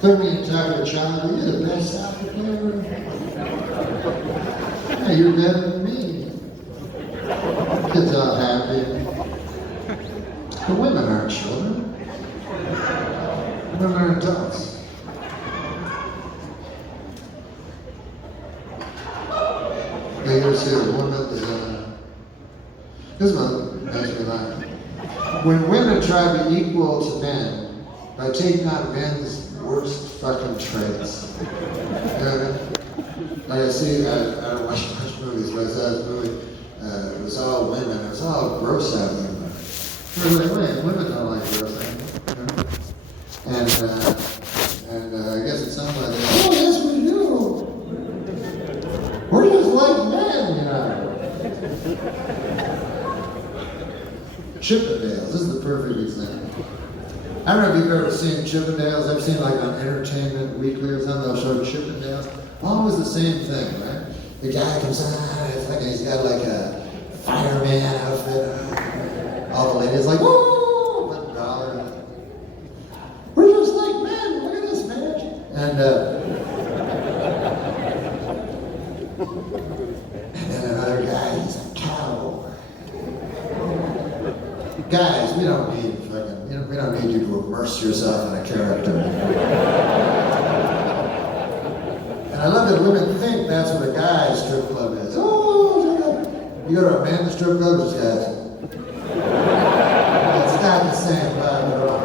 Put me in charge of a child, well, you're the best soccer player. Yeah, you're better than me. Kids all happy. The women aren't children. Women are adults. They ever see a woman this one makes me laugh. When women try to be equal to men by taking on men's worst fucking traits. You know what I mean? Like I don't watch much movies, but I saw this movie, it was all women, it was all gross out women. I was like, wait, women don't like gross things. You know? And I guess it sounds like, oh yes we do. We're just like men, you know. Chippendales, this is the perfect example. I don't know if you've ever seen Chippendales. I've seen like on Entertainment Weekly or something, they'll show Chippendales. Always the same thing, right? The guy comes on, it's like he's got like a fireman outfit. All the ladies like, woo! Put a dollar. We're just like men, look at this man. And then another guy, he's a cow. Guys, we don't need we don't need you to immerse yourself in a character. And I love that women think that's what a guy's strip club is. Oh, you go to a man's strip club, it's guys. It's not the same vibe at all.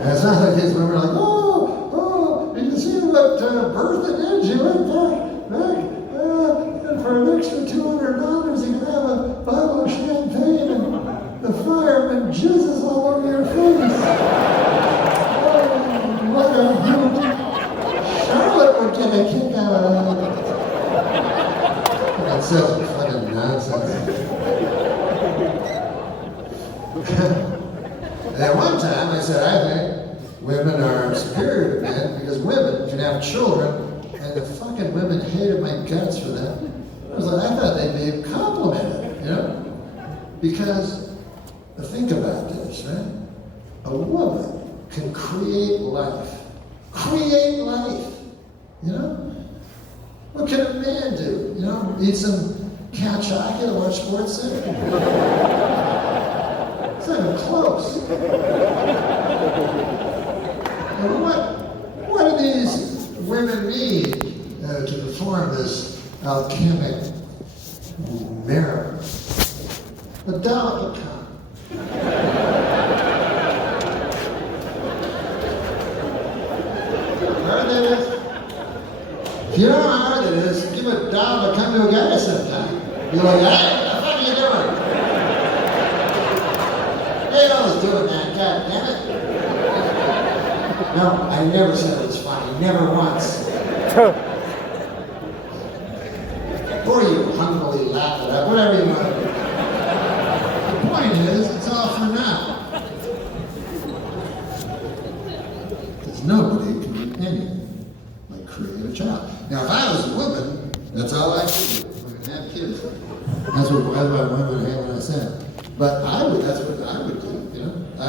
And it's not like these women are like, oh, did you see what Bertha did? She went back. And for an extra $200, you can have a bottle of champagne and the fireman jizzes all over your face. Oh, what a huge... Charlotte would get a kick out of that. That's so fucking nonsense. And at one time I said, I think women are superior to men because women can have children, and the fucking women hated my guts for that. I was like, I thought they'd be complimented, you know? Because, think about this, right? A woman can create life. Create life, you know? What can a man do? You know, eat some couch hockey and watch Sports Center? It's not even close. And what do these women need to perform this alchemic mirror? A dollop of cum. Hard that is? If you don't know how hard it is, give a dollop of cum to a guy sometime. You're like, hey, what the fuck are you doing? They always doing that, god damn it. No, I never said it was funny, never once. Or you hungrily laugh it up, whatever you want to do. The point is, it's all for now. Because nobody can do anything like create a child. Now, if I was a woman, that's all I could do. We can have kids. That's what women hate when I said. But that's what I would do, you know? I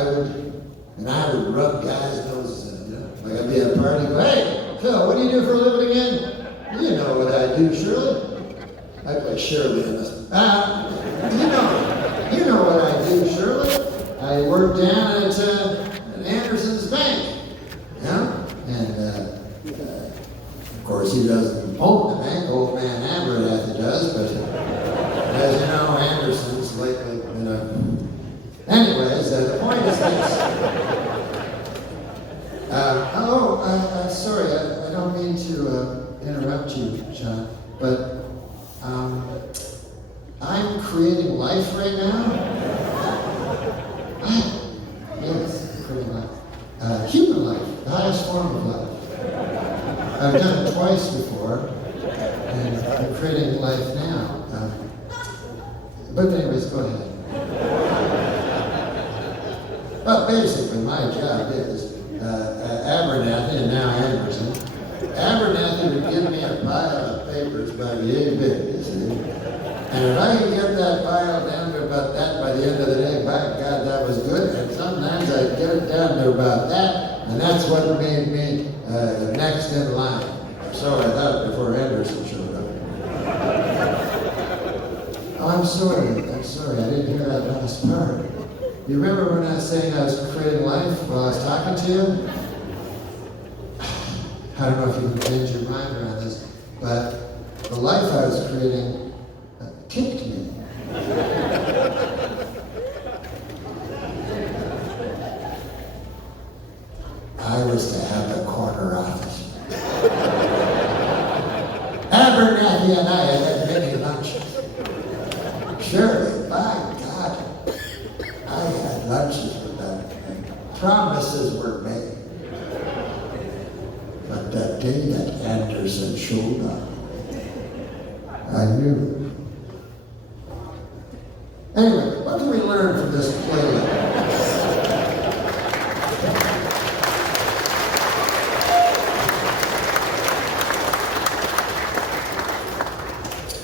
would rub guys' noses in, you know? Like I'd be at a party and go, hey, Phil, what do you do for a living again? You know what I do, Shirley. I play Shirley in this. You know what I do, Shirley. I work down at Anderson's bank, you know? And, of course, he doesn't own the bank. Old man Abernathy does, but as you know, Anderson's lately, you know. Anyways, the point is this. Sorry, I don't mean to interrupt you, John, but I'm creating life right now. Yes, creating life. Human life, the highest form of life. I've done it twice before, and I'm creating life now. But anyways, go ahead. Well, basically, my job is Abernathy and now Anderson. Abernathy would give me a pile of papers by the yay big, you see. And if I could get that pile down to about that by the end of the day, by God, that was good. And sometimes I'd get it down about that, and that's what made me next in line. So I thought before Anderson showed up. Oh, I'm sorry, I didn't hear that last part. You remember when I was saying I was creating life while I was talking to you? I don't know if you can change your mind around this, but the life I was creating kicked me. I was to have the corner office. Abernathy and I had many lunches. Surely, by God, I had lunches with them, and promises were made. But that day that Anderson showed up, I knew. Anyway, what can we learn from this play?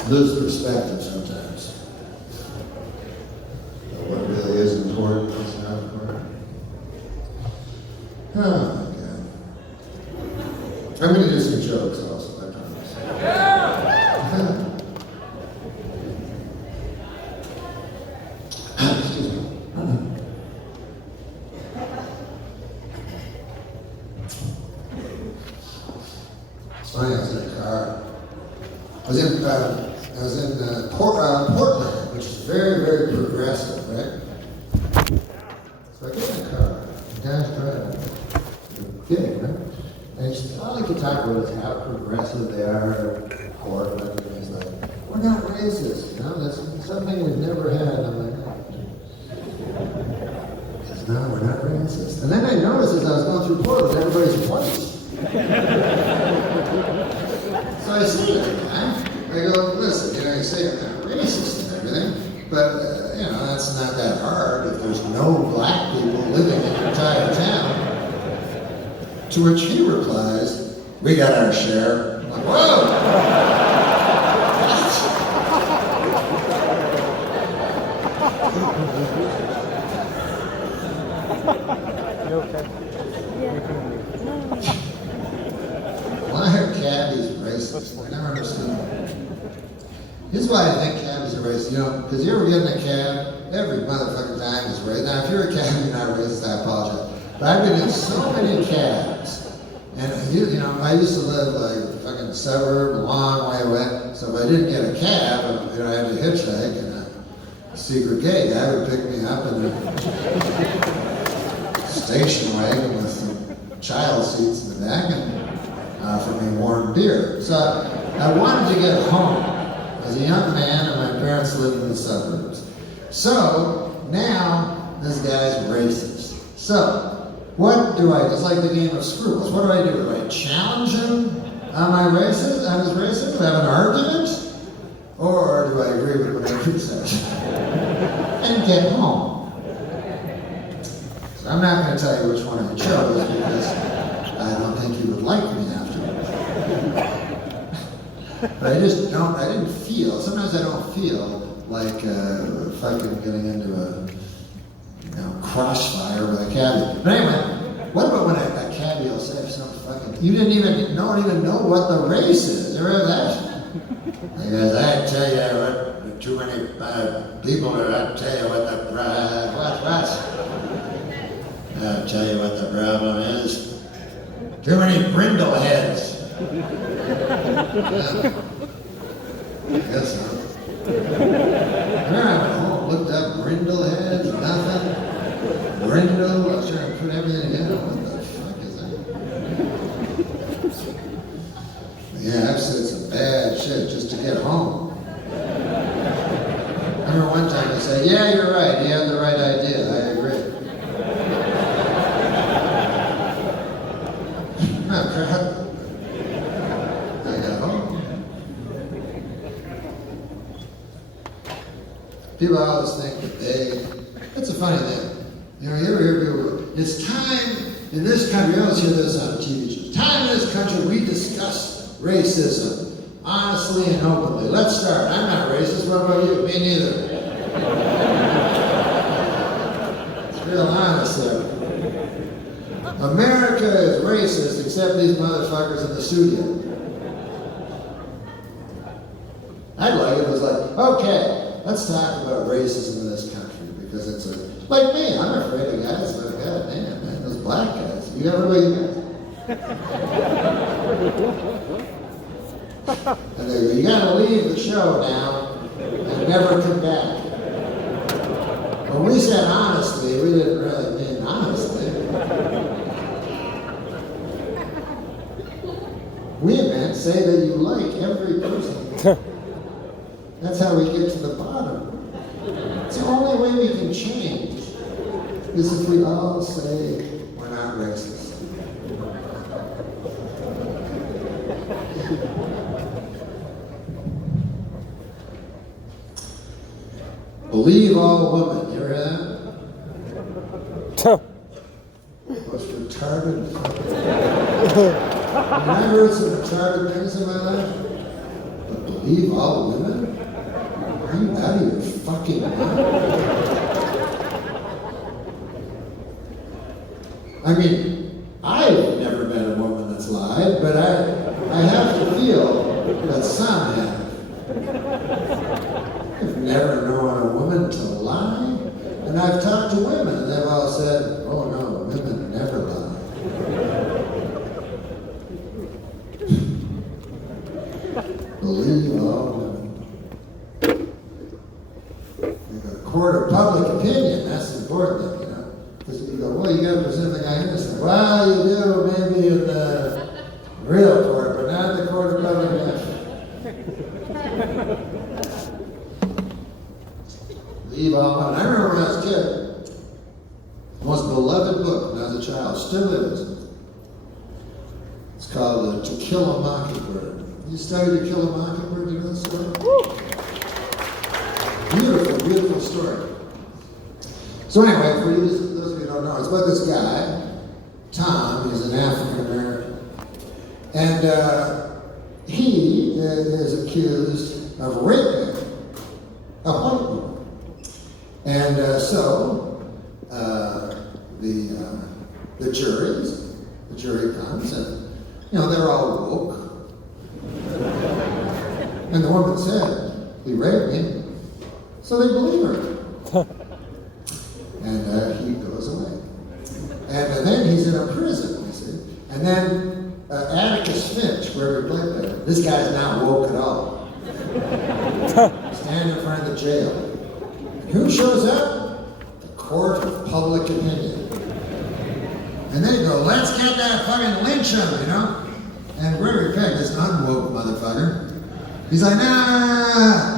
Lose perspective sometimes. What really is important is not important. Oh my God. I'm going to do some jokes also, I promise. Excuse me. It's funny, I was in a car. I was in Portland, which is very, very progressive, right? So I get in the car, the guy's driving. Kidding, right? And all he could talk about is how progressive they are in Portland. And he's like, we're not racist, you know? That's something we've never had. And I'm like, he says, no, we're not racist. And then I noticed as I was going through Portland, everybody's white. So I see that guy. I go, listen, you know, you say you're not racist and everything, but, you know, that's not that hard if there's no black people living in your entire town. To which he replies, we got our share. I'm like, whoa! You okay? Why are cabbies racist? I never understood that. Here's why I think cabbies are racist. You know, because you ever get in a cab, every motherfucking time is racist. Now, if you're a cabbie, you're not racist, I apologize. But I've been in so many cabs. And, you know, I used to live like fucking suburb, a long way away. So if I didn't get a cab, you know, I had to hitchhike, and a secret gay guy would pick me up in a station wagon with some child seats in the back and offer me warm beer. So I wanted to get home as a young man, and my parents lived in the suburbs. So now this guy's racist. So what do I, just like the game of Scruples, what do? Do I challenge him on his racism? Do I have an argument? Or do I agree with whatever he says? And get home. So I'm not going to tell you which one I chose because I don't think he would like me afterwards. But I just don't, I didn't feel, sometimes I don't feel like fucking getting into a, you know, crossfire with a cabbie. But anyway, what about when a cabbie will say something fucking, you don't even know what the race is. You ever heard that? Because I tell you what, too many people are, I tell you what the, I'll tell you what the problem is. Too many brindle heads. Yeah. I guess so. I looked up brindle heads, nothing. Brindle, I was trying to put everything together. What the fuck is that? Yeah, I've said some bad shit just to get home. I remember one time they said, yeah, you're right, you had the right idea, I agree. Oh, crap. I got home. People always think that that's a funny thing. You know, you ever hear people go, it's time in this country, you always hear this on TV shows, time in this country we discuss racism, honestly and openly. Let's start. I'm not racist, what about you? Me neither. It's real honest there. America is racist except these motherfuckers in the studio. I'd like it was like, okay, let's talk about racism in this country because it's like me, I'm afraid of guys, but god man, those black guys. You ever know you guys? And they go, you gotta leave the show now and never come back. When we said honestly, we didn't really mean honestly. We meant say that you like every person. That's how we get to the bottom. It's the only way we can change is if we all say we're not racist. Believe all women. You hear that? Most retarded. I mean, I heard some retarded things in my life. But believe all women? Are you out of your fucking mind? I mean, I've never met a woman that's lied, but I have to feel that some have. I've never known a woman to lie, and I've talked to women, and they've all said, oh no, women never lie. Believe all women. The court of public opinion, that's the important thing, you know. Because you go, well, you got to presume the guy innocent. Well, you do maybe in the real court, but not in the court of public opinion. Believe all women. I remember when I was a kid, the most beloved book when I was a child, still is. It's called To Kill a Mockingbird. You studied To Kill a Mockingbird, you know the story? Beautiful, beautiful story. So anyway, for you, those of you who don't know, it's about this guy, Tom, he's an African American. And he is accused of raping a white woman. And so the jury comes, and you know they're all woke. And the woman said, "He raped me," so they believe her. And he goes away. And then he's in a prison, you see. And then Atticus Finch, whoever played that, this guy's not woke at all. Standing in front of the jail. Who shows up? The court of public opinion. And they go, let's get that fucking lynch him, you know? And Gregory Peck, this unwoke motherfucker, he's like, nah.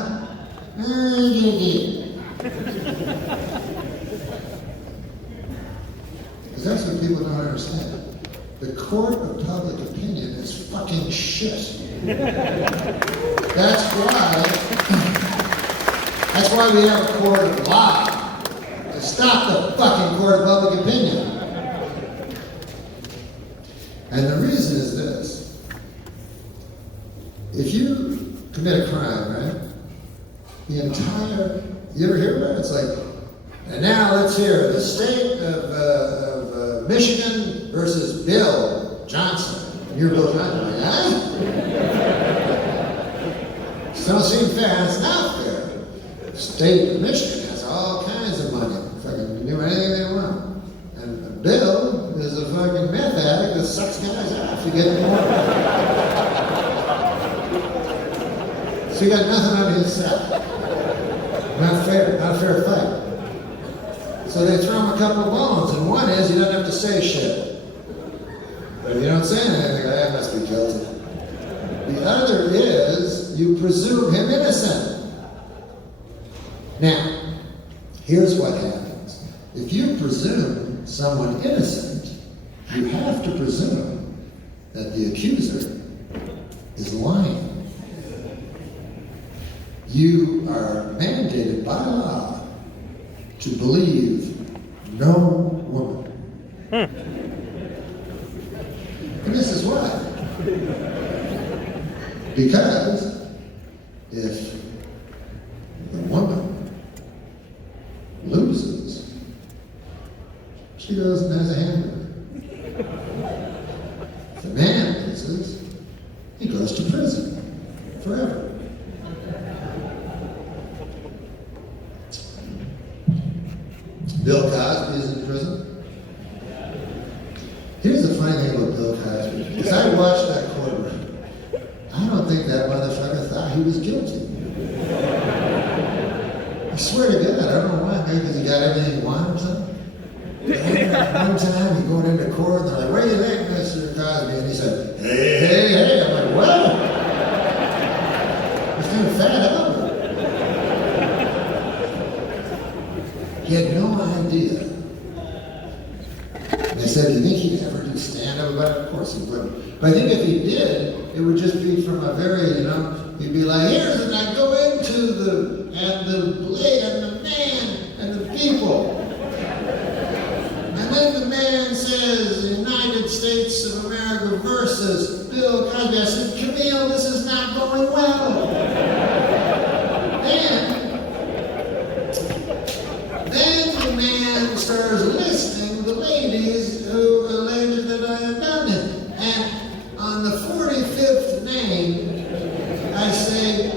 Because that's what people don't understand. The court of public opinion is fucking shit. That's why we have a court of law, to stop the fucking court of public opinion. And the reason is this. If you commit a crime, right? The entire, you ever hear about it? It's like, and now let's hear the state of Michigan versus Bill Johnson. And you're Bill Johnson, like, huh? Don't seem fair. It's not fair. The state of Michigan has all kinds of money. Fucking do anything they want. And Bill is a fucking meth addict that sucks guys off. You get more. So you got nothing on his side. Not fair. Not a fair fight. So they throw him a couple of bones, and one is he doesn't have to say shit. But if you don't say anything, that must be guilty. The other is you presume him innocent. Now, here's what happens. If you presume someone innocent, you have to presume that the accuser is lying. You are mandated by law to believe no woman. And this is why. Because if the woman loses, she goes and has a hamburger. he goes to prison forever. Bill Cosby is in prison. Here's the funny thing about Bill Cosby. Because I watched that courtroom. I don't think that motherfucker thought he was guilty. I swear to God, I don't know why. Maybe because he got everything he wanted or something. One time he going into court and they're like, "Where you think, Mr. Cosby?" And he said, "Hey, hey, hey." I'm like, "What?" He's kind of fat Albert. He had no idea. And I said, "Do you think he'd ever do stand-up about it?" Of course he wouldn't. But I think if he did, it would just be from a very, he'd be like, "Here's and I go into the blade and the man and the people. And then the man says, United States of America versus Bill Cosby." I said, "Camille, this is not going well." Then the man starts listing the ladies who alleged that I had done it. And on the 45th name, I say,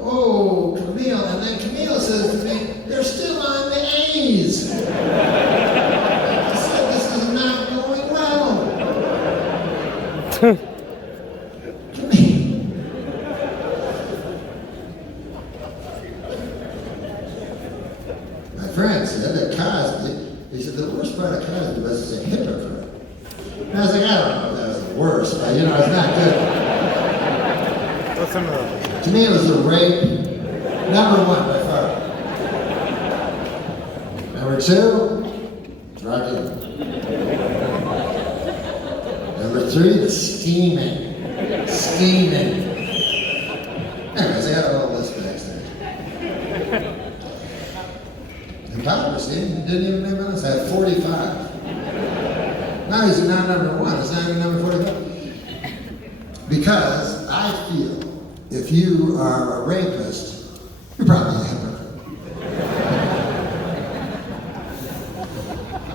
"Oh, Camille." And then Camille says to me, "They're still on the A's." I said, "This is not going well." My friend said that Cosby, he said the worst part of Cosby was he's a hypocrite. And I was like, I don't know if that was the worst, but it's not good. Listen to that. To me, it was the rape. Number one by far. Number two, drug dealing. Number three, the scheming. Anyways, I got a whole list backstage. Hypocrisy, didn't even name us. I have 45. Now he's not number one, it's not even number 45. Because I feel if you are a rapist, you're probably a hypocrite.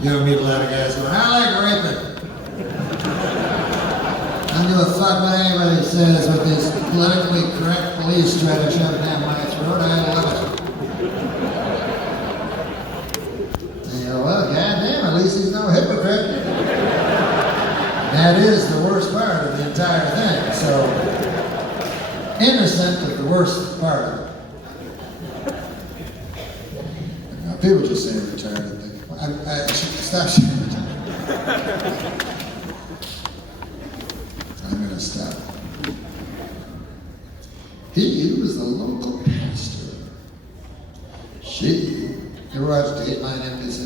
You don't meet a lot of guys going, "I like raping." I don't give a fuck what anybody says with this politically correct police trying to shove it down my throat. I love it. And you go, "Well, goddamn, at least he's no hypocrite." That is the worst part of the entire thing. So, innocent is the worst part of it. Now, people just say retarded. I should stop saying retarded. I'm going to stop. He was the local pastor. She. Ever watched Dateline NBC?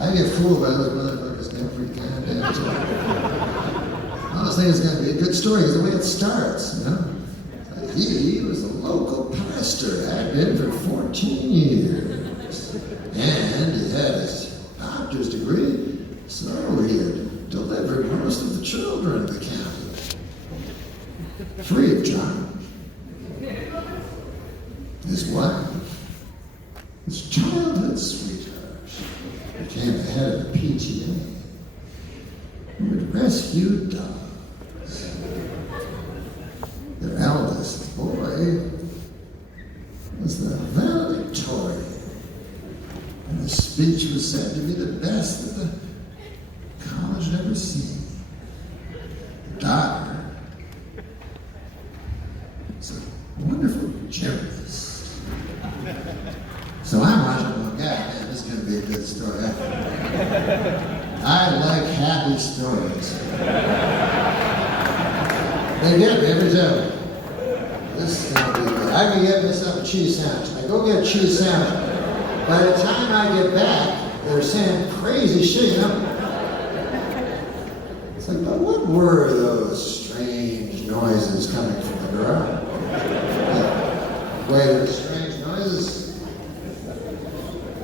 I get fooled by those motherfuckers every goddamn time. I was thinking it's going to be a good story because the way it starts, He was a local pastor, had been for 14 years. And he had his doctor's degree, so he had delivered most of the children of the county. Free of charge. His wife, his childhood sweetheart, became the head of the PTA, who would rescue dogs. Their eldest boy was the valedictorian, and his speech was said to be the best that the college had ever seen. The daughter was a wonderful gymnast. So I'm watching, well, God, man, this is going to be a good story. I like happy stories. They get me every time. This is going to be good. I can get myself a cheese sandwich. I go get a cheese sandwich. By the time I get back, they're saying crazy shit, It's like, but what were those strange noises coming from the garage? Wait, there's strange noises?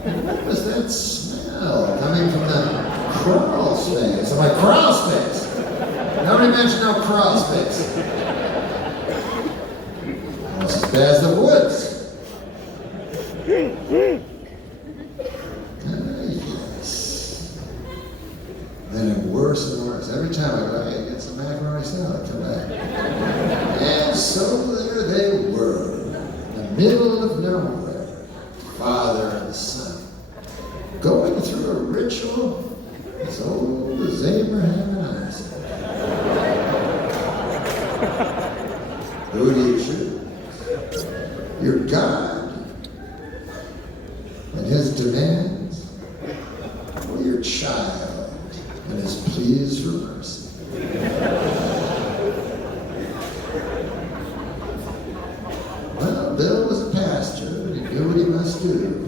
What was that smell coming from the crawl space? I'm like, crawl space? Nobody mentioned no crawl space. Almost as bad as the woods. Yes. Then it worse and worse. Every time I go, I get some macaroni salad come back. And so there they were, in the middle of nowhere, father and son, going through a ritual as old as Abraham and Isaac. Who do you choose? Your God and his demands, or your child and his pleas for mercy? Well, Bill was a pastor, and he knew what he must do.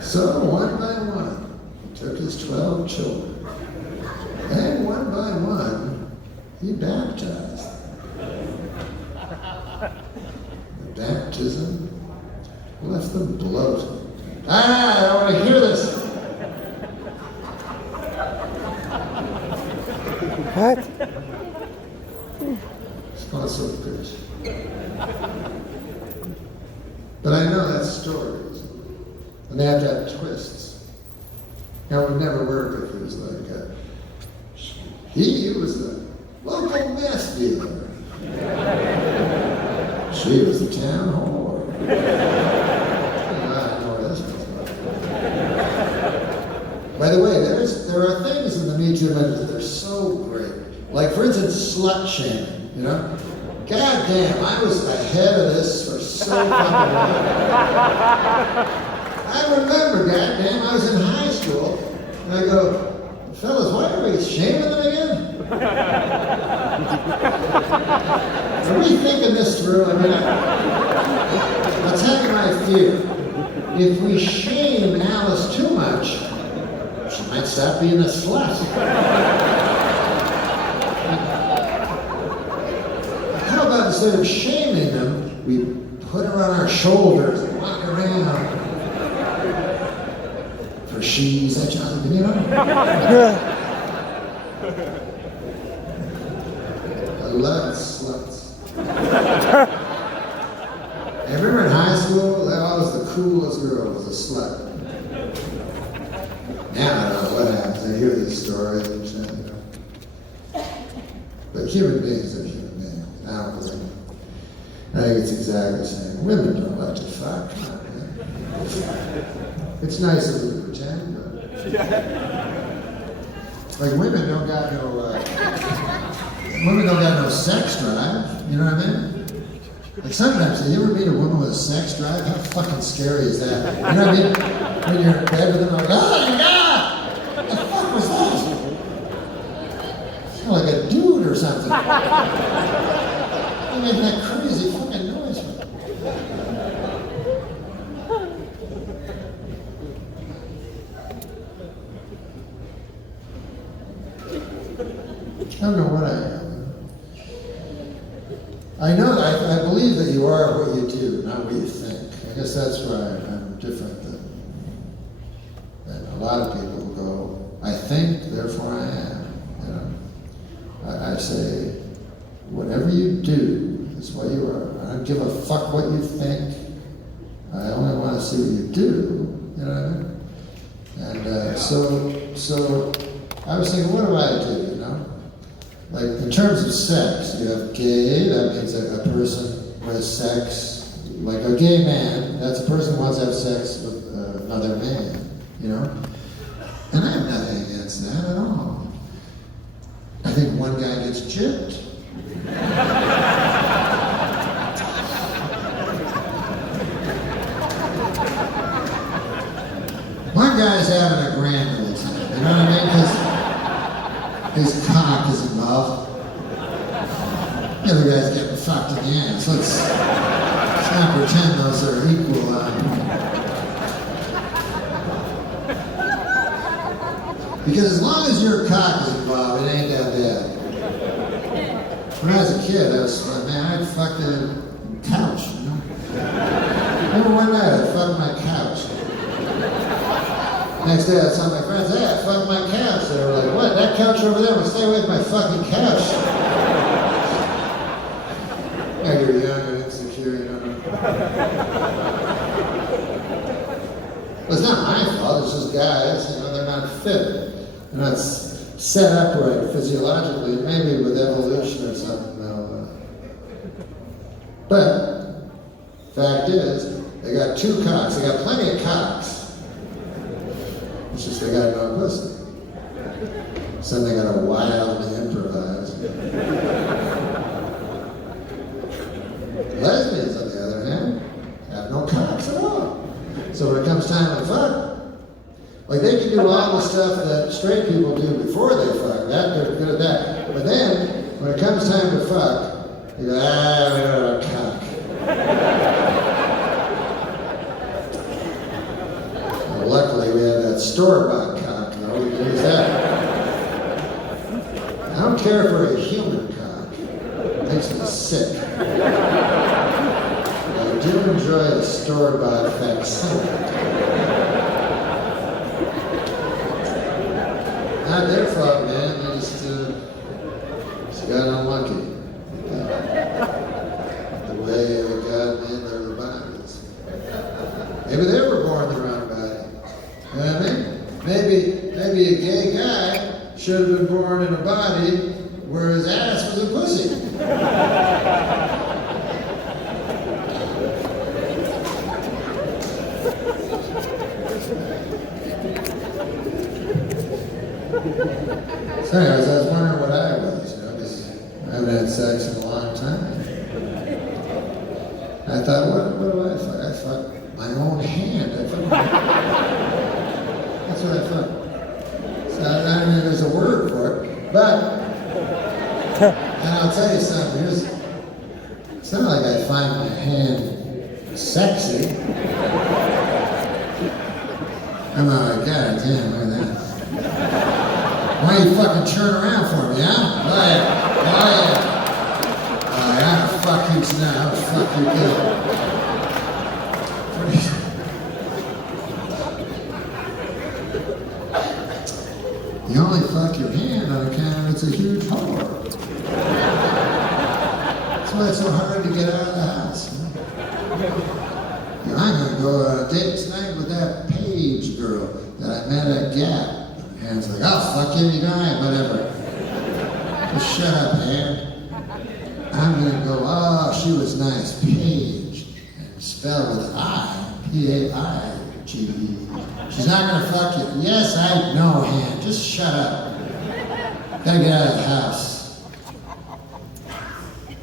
So, one by one, he took his 12 children, and one by one, he baptized them. The baptism left them bloated. I don't want to hear this. What? It's not so good. But I know that's stories, and they have to have twists. Now, it would never work if it was like he was a local meth dealer. She was the town whore. I know where this was going. By the way, there are things in the Me Too movement that are so great. Like, for instance, slut shaming, you know? God damn, I was ahead of this for so fucking long. I remember, goddamn, I was in high school, and I go, fellas, why are we shaming them again? Are we thinking this through? I mean, I'll tell you my fear. If we shame Alice too much, she might stop being a slut. How about instead of shaming them, we put her on our shoulders and walk around? For she's a Jonathan, you know? I love sluts. I remember in high school, that was the coolest girl, was a slut. Now I don't know what happens. I hear these stories and shit, you know. But human beings are human beings. I don't believe it. I think it's exactly the same. Women don't like to fuck. Come on, man. It's nice of you to pretend, but like women don't got no sex drive. You know what I mean? Like sometimes, you ever meet a woman with a sex drive? How fucking scary is that? You know what I mean? When you're in bed with them, like, oh my god! What the fuck was that? It's kind of like a dude or something. You're making that crazy fucking noise. I don't know what I am. I know, I believe that you are what you do, not what you think. I guess that's why I'm different than a lot of people who go, I think, therefore I am. You know? I say, whatever you do is what you are. I don't give a fuck what you think. I only want to see what you do. You know what I mean? And so I was thinking, what do I do? You know? Like, in terms of sex, you have gay, that means a person who has sex, like a gay man, that's a person who wants to have sex with another man, you know? And I have nothing against that at all. I think one guy gets gypped. One guy's having a grand old time, you know what I mean? Because his cock is involved. The other guy's getting fucked in the ass. Let's not pretend those are equal. Because as long as your cock is involved, it ain't that bad. When I was a kid, I'd fuck the couch, you know? Remember one night I fucked my couch. Next day I saw my friends, hey, I fucked my couch. They were like, what, that couch over there? Well, stay away from my fucking couch. Yeah, you're young and insecure, you know. Well, it's not my fault, it's just guys, you know, they're not fit. They're not set up right physiologically, maybe with evolution or something. But fact is, they got two cocks. They got plenty of cocks. It's just they got no pussy. So they got to wildly improvise. Lesbians, on the other hand, have no cocks at all. So when it comes time to fuck, like they can do all the stuff that straight people do before they fuck. That they're good at that. But then when it comes time to fuck, you go, we don't have a cock. Well, luckily we have that store-bought cock, though. We can use that. I don't care for a human cock. It makes me sick. I do enjoy a store-bought facsimile. Not their fault, man. They just got unlucky. The way that God made their bodies. Maybe they were born the wrong body. You know what I mean? Maybe a gay guy should have been born in a body where his ass was a pussy. So anyways, I was wondering what I was, because I haven't had sex in a long time. I thought, what do I fuck? I fuck my own hand. That's what I fuck. So I mean, there's a word for it, but, and I'll tell you something, it's not like I find my hand sexy. I'm like, God damn, look at that. Why don't you fucking turn around for me, huh? Oh yeah. I'm gonna fuck you tonight. I'm gonna fuck you good. You only fuck your hand on account of it's a huge whore. That's why it's so hard to get out of the house. I'm gonna go on a date tonight with that Page girl that I met at Gap. And it's like, oh, fuck you, you guy, whatever. Just shut up, man. I'm gonna go, oh, she was nice, Paige. And spelled with I, P-A-I-G-E. She's not gonna fuck you. Yes, I know, Han, just shut up. Gotta get out of the house.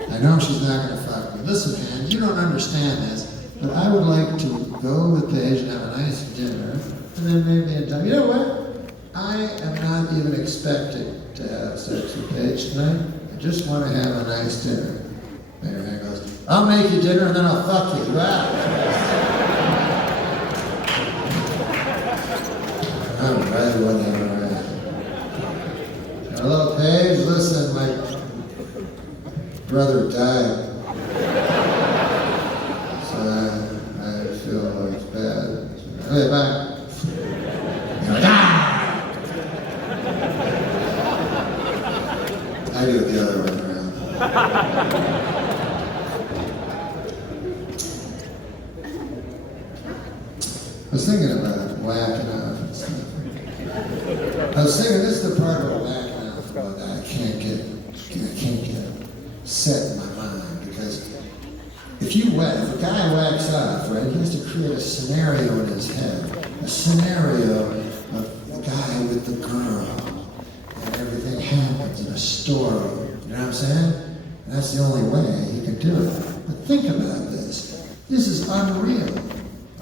I know she's not gonna fuck me. Listen, Han, you don't understand this, but I would like to go with Paige and have a nice dinner, and then maybe in time, you know what? I am not even expecting to have sex with Paige tonight. I just want to have a nice dinner. Mayor Man goes, I'll make you dinner and then I'll fuck you. Wow. All right, whatever. Hello, Paige. Listen, my brother died. So I feel it's bad. Okay, bye. You're like, ah! I do it the other way around. I was thinking about whacking off and stuff. I was thinking this is the part about whacking off that I can't get set in my mind, because if a guy whacks off, right, he has to create a scenario in his head, a scenario of the guy with the girl. Everything happens in a story, you know what I'm saying? And that's the only way he can do it. But think about this. This is unreal,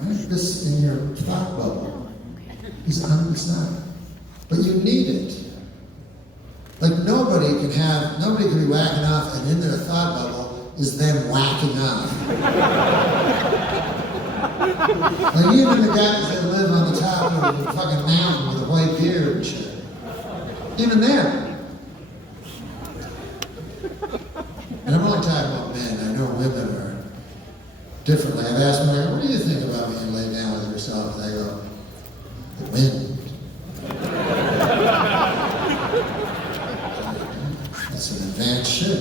right? This in your thought bubble. It's not. But you need it. Like nobody can be whacking off and in their thought bubble is them whacking off. Like even the guys that live on the top of the fucking mountain with a white beard and shit. Even them. And I'm only talking about men. I know women are differently. I've asked them, what do you think about when you lay down with yourself? And they go, the wind. That's an advanced shit.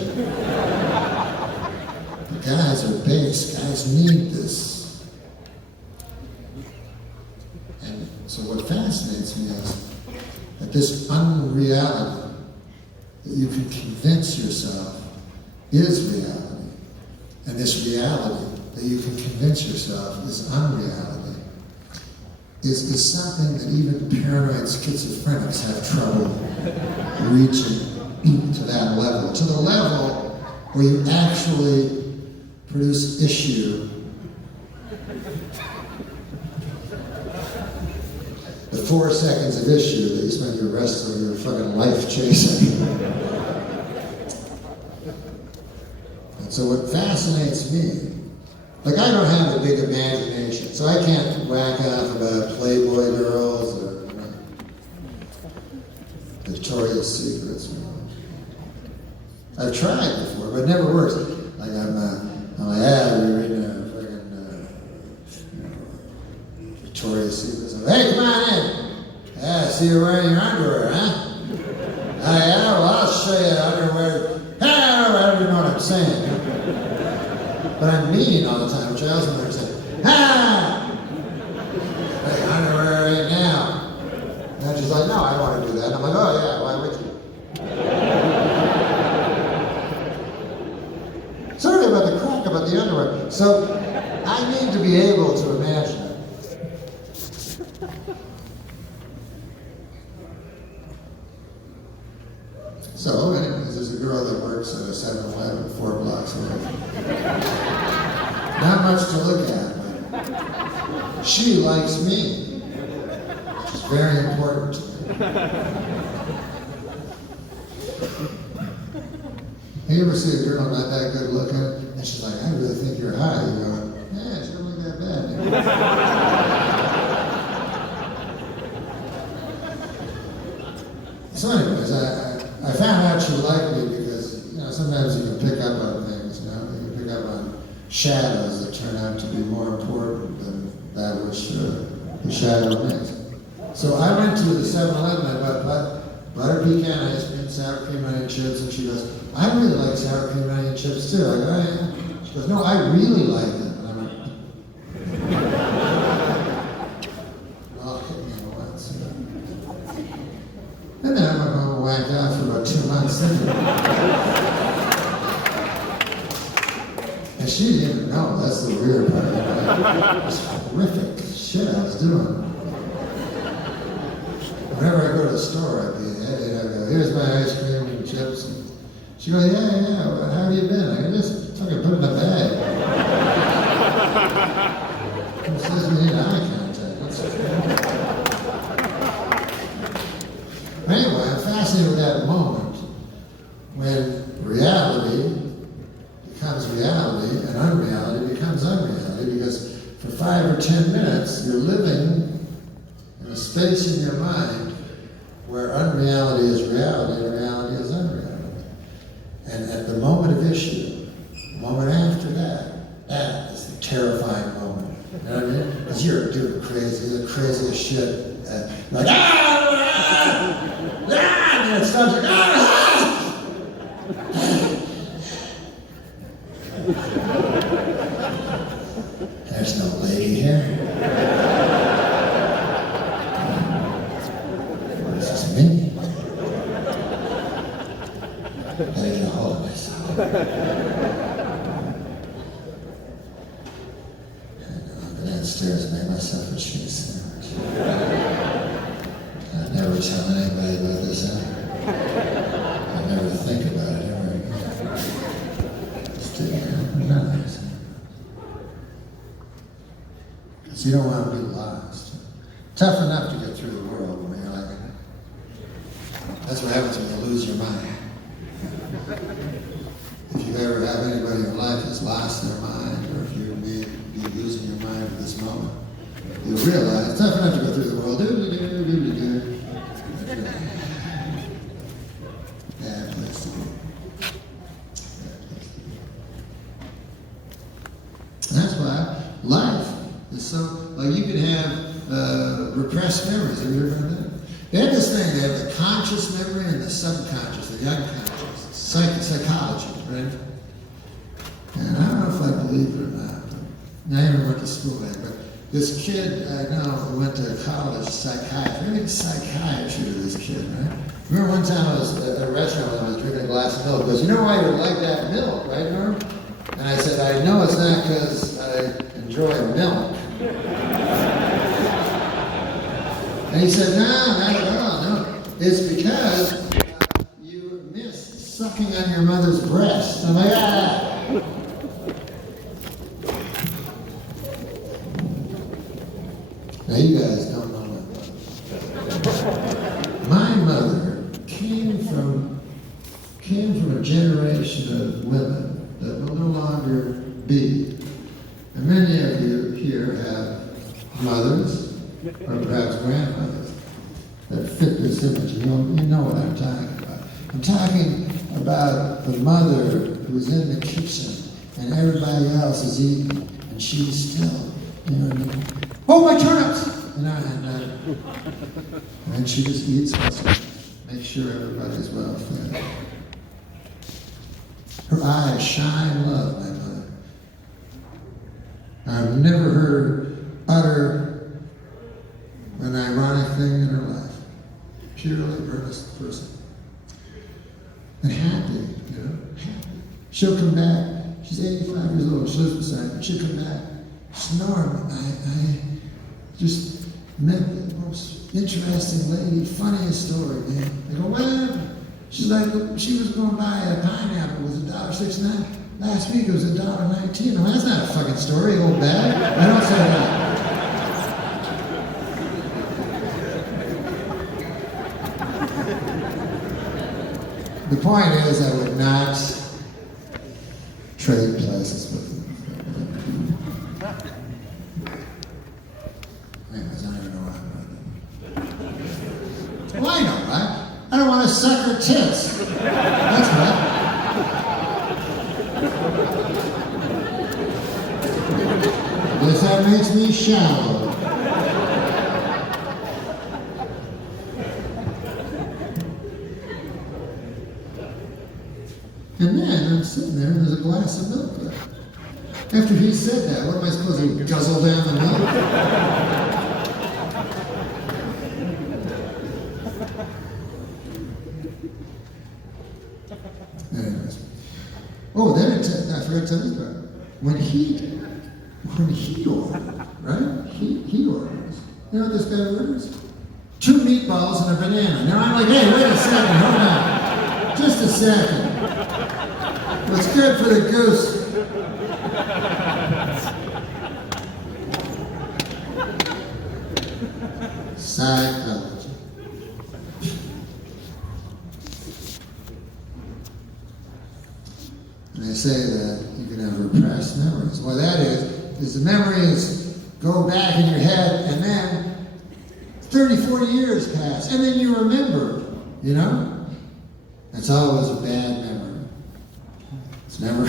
The guys are base. Guys need this. And so what fascinates me is, that this unreality that you can convince yourself is reality, and this reality that you can convince yourself is unreality, is something that even paranoid schizophrenics have trouble reaching to that level, to the level where you actually produce issue. The 4 seconds of issue that you spend the rest of your fucking life chasing. And so what fascinates me, like I don't have a big imagination, so I can't whack off about Playboy girls or Victoria's Secrets. I've tried before, but it never works. Like I'm you're reading a fucking Victoria's Secrets. Hey, come on in. Yeah, I see you're wearing your underwear, huh? Oh yeah, well I'll show you underwear. I don't even know what I'm saying. But I'm mean all the time, which I also never say. Hey, underwear right now. And she's like, no, I don't want to do that. And I'm like, oh yeah, why would you? Sorry about the crack about the underwear. So I need to be able to imagine it. So anyways, there's a girl that works at a 7-Eleven 4 blocks away. Not much to look at, but she likes me, which is very important to me. You ever see a girl not that good looking, and she's like, I really think you're hot. You go, yeah, she don't look that bad. So anyways, I found out she liked me because, sometimes you can pick up on things, you can pick up on shadows that turn out to be more important than that which the shadow makes. So I went to the 7-Eleven, I bought butter pecan ice cream, sour cream onion chips, and she goes, I really like sour cream onion chips too. I go, oh yeah. She goes, no, I really like them. And I'm like, well, hit me once. And then I went home and whacked out for about 2 months. And she didn't even know, that's the weird part. It was horrific shit I was doing. Whenever I go to the store, I go, here's my ice cream and chips. And she goes, yeah, well, how have you been? I go, just fucking put it in a bag. It says we need eye contact. Anyway, I'm fascinated with that moment when reality becomes reality and unreality becomes unreality, because for 5 or 10 minutes you're living in a space in your mind where unreality is reality and reality is unreality. And at the moment of issue, the moment after that, that is the terrifying moment. You know what I mean? Because you're doing the craziest shit. And like, and then it starts like, There's no lady here. This is me. I gotta get a hold of myself. I go downstairs and make myself a cheese sandwich. I'd never tell anybody about this ever. I'd never think about it ever again. Just take it out and realize it. Because you don't want to be lost. Tough enough to get through the world when you're like, that's what happens when you lose your mind. If you ever have anybody in your life that's lost their mind, or if you may be losing your mind at this moment, you'll realize it's tough enough to go through the world. Bad place to be. And that's why life is so, like you can have repressed memories. Have you ever heard that? They have this thing, they have the conscious memory and the subconscious, the unconscious, psychology, right? And I don't know if I believe it or not, but I never went to school there, but This kid I know who went to college, psychiatry. I did psychiatry to this kid, right? Remember one time I was at a restaurant when I was drinking a glass of milk. He goes, you know why you would like that milk, right, Norm? And I said, I know it's not because I enjoy milk. And he said, no, not at all, no. It's because you miss sucking on your mother's breast. I'm like, ah. Now you guys don't know that. My mother came from a generation of women that will no longer be. And many of you here have mothers, or perhaps grandmothers, that fit this image. You know what I'm talking about. I'm talking about the mother who's in the kitchen and everybody else is eating and she's still, you know what I mean? Oh, my turnips! You know, and she just eats and makes sure everybody's well fed. Her eyes shine love, my mother. I've never heard her utter an ironic thing in her life. Purely earnest person. And happy, you know, happy. She'll come back. She's 85 years old. She lives beside me. She'll come back. Norm, I just met the most interesting lady, funniest story, man. I go, what happened? She's like, she was going to buy a pineapple, it was $1.69. Last week it was $1.19. Well, that's not a fucking story, old bag. I don't say that. The point is, I would not trade places with them. Anyways, I don't even know why I'm doing that. Well, I know, right? I don't want to suck her tits. That's right. I guess that makes me shallow. And then I'm sitting there and there's a glass of milk there. After he said that, what am I supposed to guzzle down the milk? Anyways. Oh, then I forgot to tell you about it. When he ordered, right? He orders. You know what this guy orders? 2 meatballs and a banana. Now I'm like, hey, wait a second, hold on. Just a second. What's good for the goose? Psychology. And they say that you can have repressed memories. Well, that is the memories go back in your head and then 30, 40 years pass and then you remember, you know? That's always a bad memory. It's never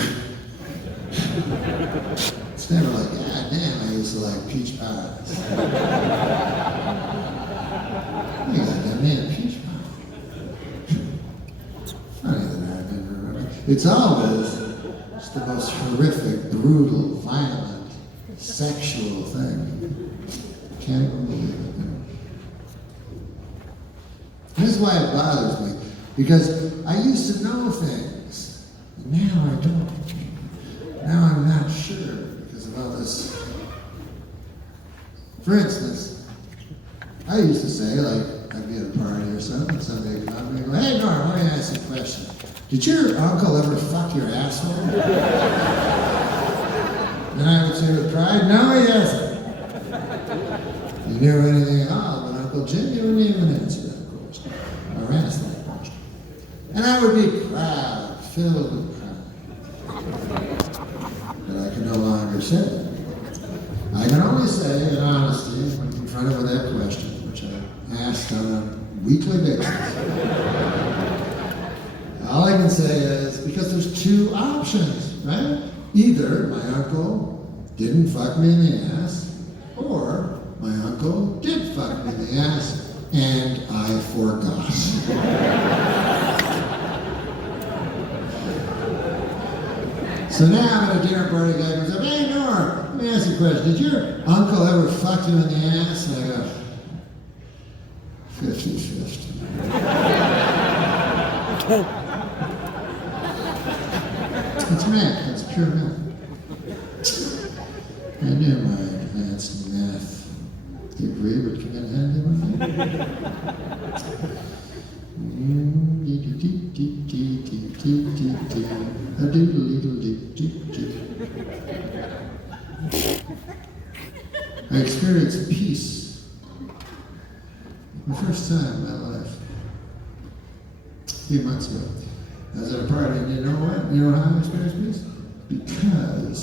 like, God damn, I used to like peach pies. You got that man, peach pie. Funny that I remember. It's always just the most horrific, brutal, violent, sexual thing. Can't even believe it. This is why it bothers me. Because I used to know things, and now I don't. Now I'm not sure because of all this. For instance, I used to say, like, I'd be at a party or something, somebody would come and go, hey Norm, let me ask you a question. Did your uncle ever fuck your asshole? And I would say with pride, no he hasn't. You knew anything at all, but Uncle Jim, you wouldn't even answer that question. Or ask that question. And I would be proud, filled with pride. But I can no longer say it. I can only say in honesty when confronted with that question, which I ask on a weekly basis. All I can say is, because there's 2 options, right? Either my uncle didn't fuck me in the ass, or my uncle did fuck me in the ass, and I forgot. So now I'm at a dinner party, guy goes up, hey Norm, let me ask you a question. Did your uncle ever fuck you in the ass? And I go, 50-50. It's math. It's pure math. I knew my advanced math degree would come in handy one day. I experienced peace for the first time in my life. A few months ago. I was at a party, and you know what? You know how I experienced peace? Because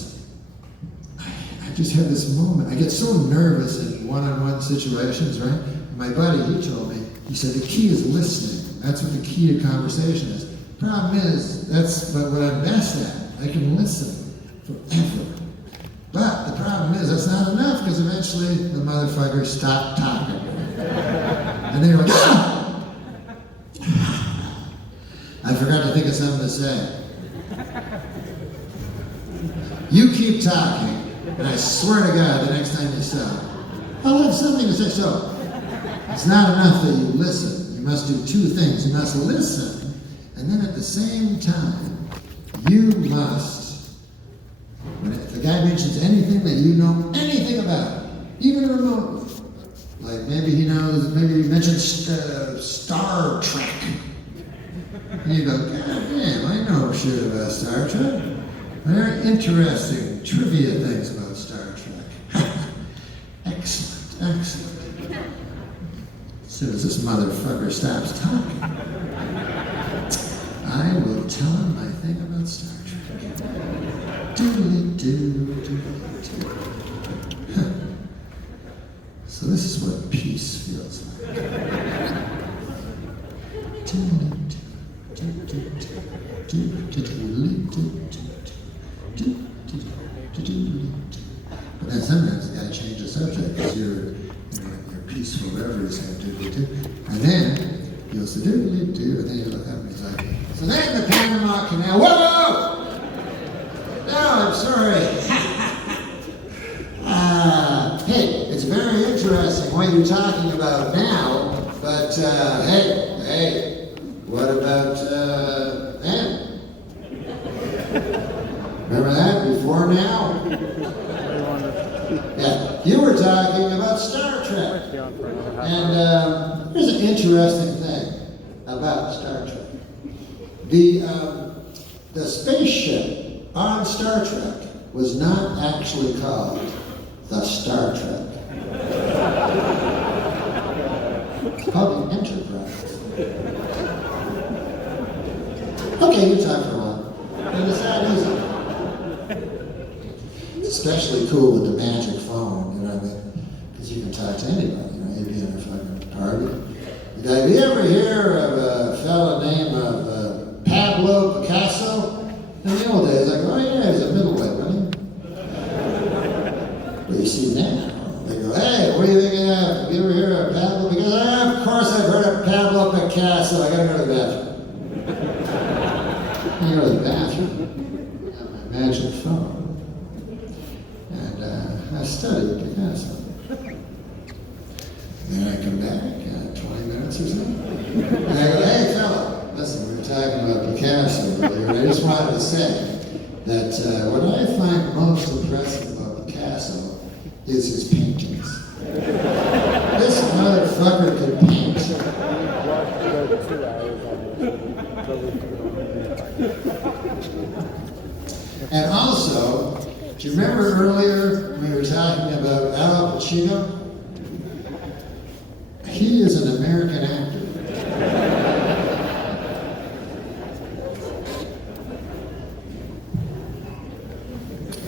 I just had this moment. I get so nervous in one-on-one situations, right? My buddy, he told me, he said, the key is listening. That's what the key to conversation is. Problem is, that's what I'm best at. I can listen forever. But the problem is, that's not enough, because eventually the motherfuckers stop talking. And they're like, ah! I forgot to think of something to say. You keep talking, and I swear to God, the next time you stop, I'll have something to say. So, it's not enough that you listen. You must do two things. You must listen, and then at the same time, you must, if the guy mentions anything that you know anything about, even remotely, like maybe he mentions Star Trek. And you go, God damn, I know shit about Star Trek. Very interesting trivia things about Star Trek. Excellent, excellent. As soon as this motherfucker stops talking, I will tell him my thing about Star Trek. Doodly-doo, doodly-doo. So this is what peace feels like. Doodly-doo. But then sometimes you gotta change the subject because you're peaceful reveries have doodly-doo. And then you'll say doodly-doo, and then you look up and he's like, so then the Panama Canal, whoa! No, I'm sorry. Hey, it's very interesting what you're talking about now, but hey, what about then? Remember that? Before now? Yeah, you were talking about Star Trek. And here's an interesting thing about Star Trek. The spaceship on Star Trek was not actually called the Star Trek. It's called the Enterprise. Okay, you talk for a while. And it's that easy. It's especially cool with the magic phone, you know what I mean? Because you can talk to anybody, you know, you'd be in a fucking party. Have you ever hear of a fella named Pablo Picasso? In the old days, I go, oh yeah, he's a middleweight, wasn't he? But you see now, they go, hey, what do you think of that? Have you ever heard of Pablo Picasso? Of course I've heard of Pablo Picasso. I gotta go to the bathroom. I go to the bathroom, I have my magic phone, and I study Picasso. Then I come back, 20 minutes or so, and I go, hey fella, listen, we were talking about Picasso earlier, and I just wanted to say that what I find most impressive about Picasso is his paintings. This motherfucker could paint. And also, do you remember earlier we were talking about Al Pacino? He is an American actor.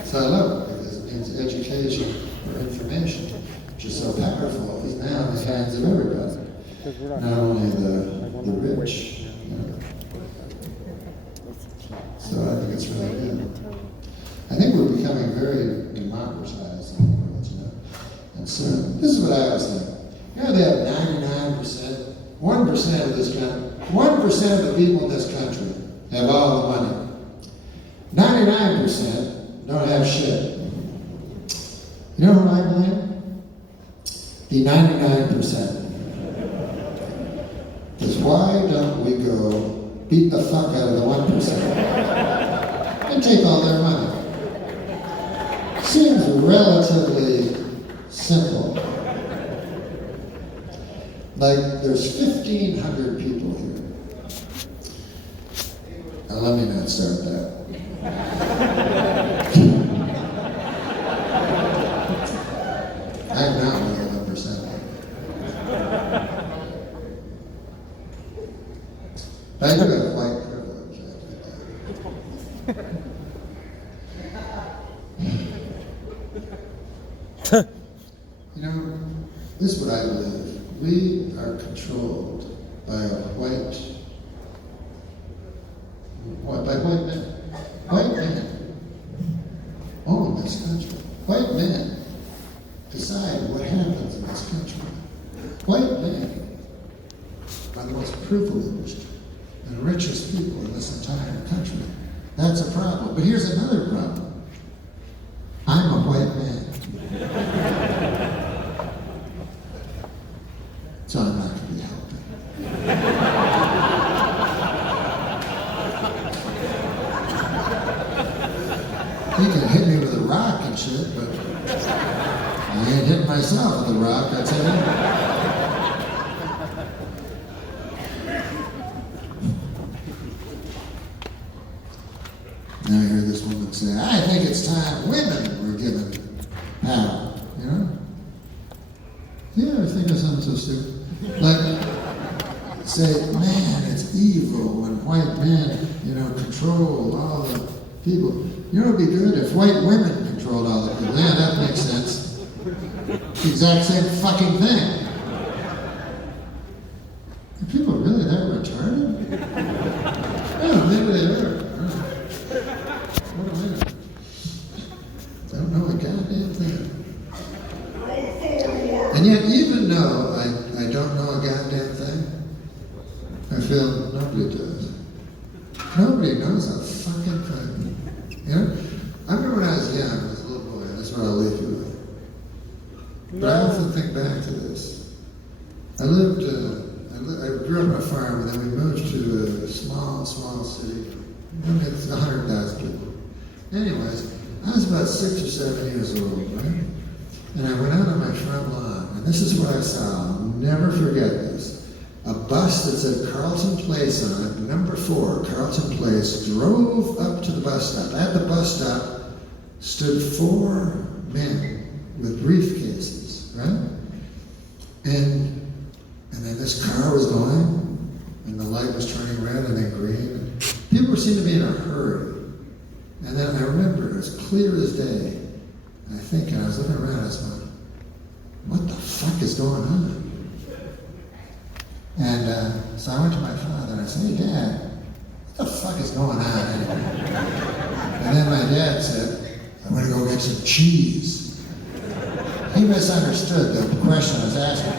So I love it because it means education or information, which is so powerful, is now in the hands of everybody, not only the rich. You know. So I think it's really good. I think we're becoming very democratized in the world, you know. And so this is what I always think. You know, they have 99%, 1% of this country, 1% of the people in this country have all the money. 99% don't have shit. You know who I blame? The 99%. Because why don't we go beat the fuck out of the 1% and take all their money? Seems relatively simple. Like, there's 1,500 people here. Now, let me not start that. I'm not one of the 1%. I do have white privilege. You know, this is what I believe. We are controlled by a white men. White men own this country. White men decide what happens in this country. White men are the most privileged and richest people in this entire country. That's a problem. But here's another problem. I'm a white man. So I'm not going to be helping. He can hit me with a rock and shit, but I ain't hitting myself with a rock, I tell you. Now I hear this woman say, I think it's time women were given power, you know? You ever think of something so stupid? Like, say, man, it's evil when white men, you know, control all the people. You know, it'd be good if white women controlled all the people. Yeah, that makes sense. It's the exact same fucking thing. Are people really that retarded? Yeah, maybe they are. What do I know? Don't know a goddamn thing. And yet, even though I don't know a goddamn thing, I feel nobody does. Nobody knows a fucking thing. You know? I remember when I was young, I was a little boy, and that's what I'll leave you with. But I often think back to this. I grew up on a farm, and then we moved to a small city. It's 100,000 people. Anyways, I was about 6 or 7 years old, right? And I went out on my front lawn, and this is what I saw. I'll never forget this. A bus that said Carlton Place on it, number 4, Carlton Place, drove up to the bus stop. At the bus stop stood 4 men with briefcases, right? And then this car was going, and the light was turning red and then green. People seemed to be in a hurry. And then I remember, as clear as day, I was looking around, I was going, what the fuck is going on? And so I went to my father and I said, hey, Dad, what the fuck is going on anyway? And then my dad said, I'm going to go get some cheese. He misunderstood the question I was asking.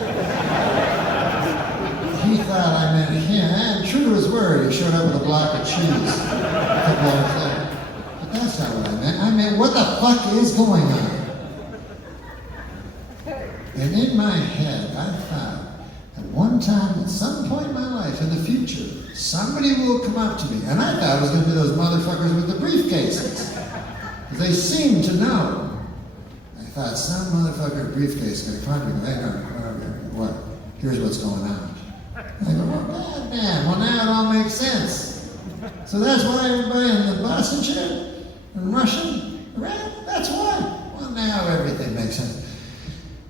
He thought I meant him, and true to his word, he showed up with a block of cheese a couple hours later. But that's not what I meant. I meant, what the fuck is going on? And in my head, I thought, at one time, at some point in my life, in the future, somebody will come up to me. And I thought it was going to be those motherfuckers with the briefcases. They seemed to know. I thought, some motherfucker briefcase is going to come up to me. Hang on, what? Here's what's going on. I go, well, man, well, now it all makes sense. So that's why everybody in the bus and shit, and Russian, right? That's why. Well, now everything makes sense.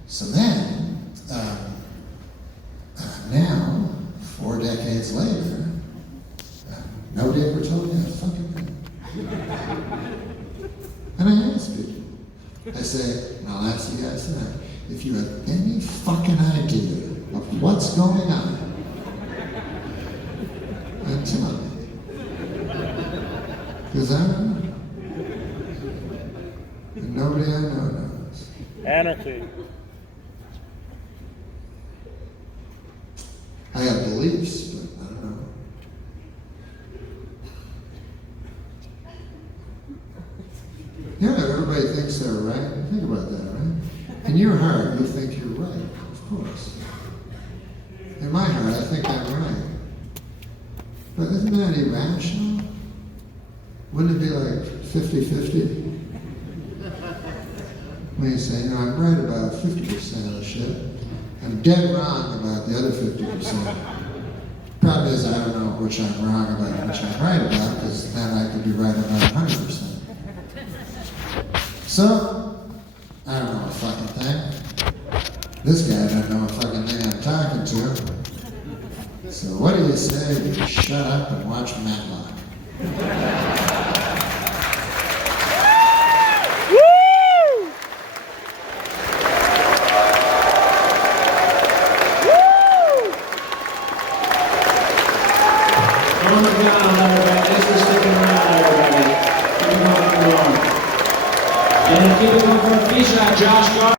So then, now, 4 decades later, nobody ever told me a fucking thing. And I ask people, I say, and I'll ask you guys tonight, if you have any fucking idea of what's going on, then tell me. Because I don't know. And nobody I know knows. Anarchy. I have beliefs, but I don't know. Yeah, everybody thinks thinks they're right. Think about that, right? In your heart, you think you're right, of course. In my heart, I think I'm right. But isn't that irrational? Wouldn't it be like 50-50? When you say, I'm right about 50% of the shit. I'm dead wrong about the other 50%. Problem is, I don't know which I'm wrong about and which I'm right about, because then I could be right about 100%. So, I don't know a fucking thing. This guy doesn't know a fucking thing I'm talking to. So what do you say you shut up and watch Matlock? Macdonald, everybody. Thanks for sticking around, everybody. Keep it going. And keep it going for a feature, Josh Gar.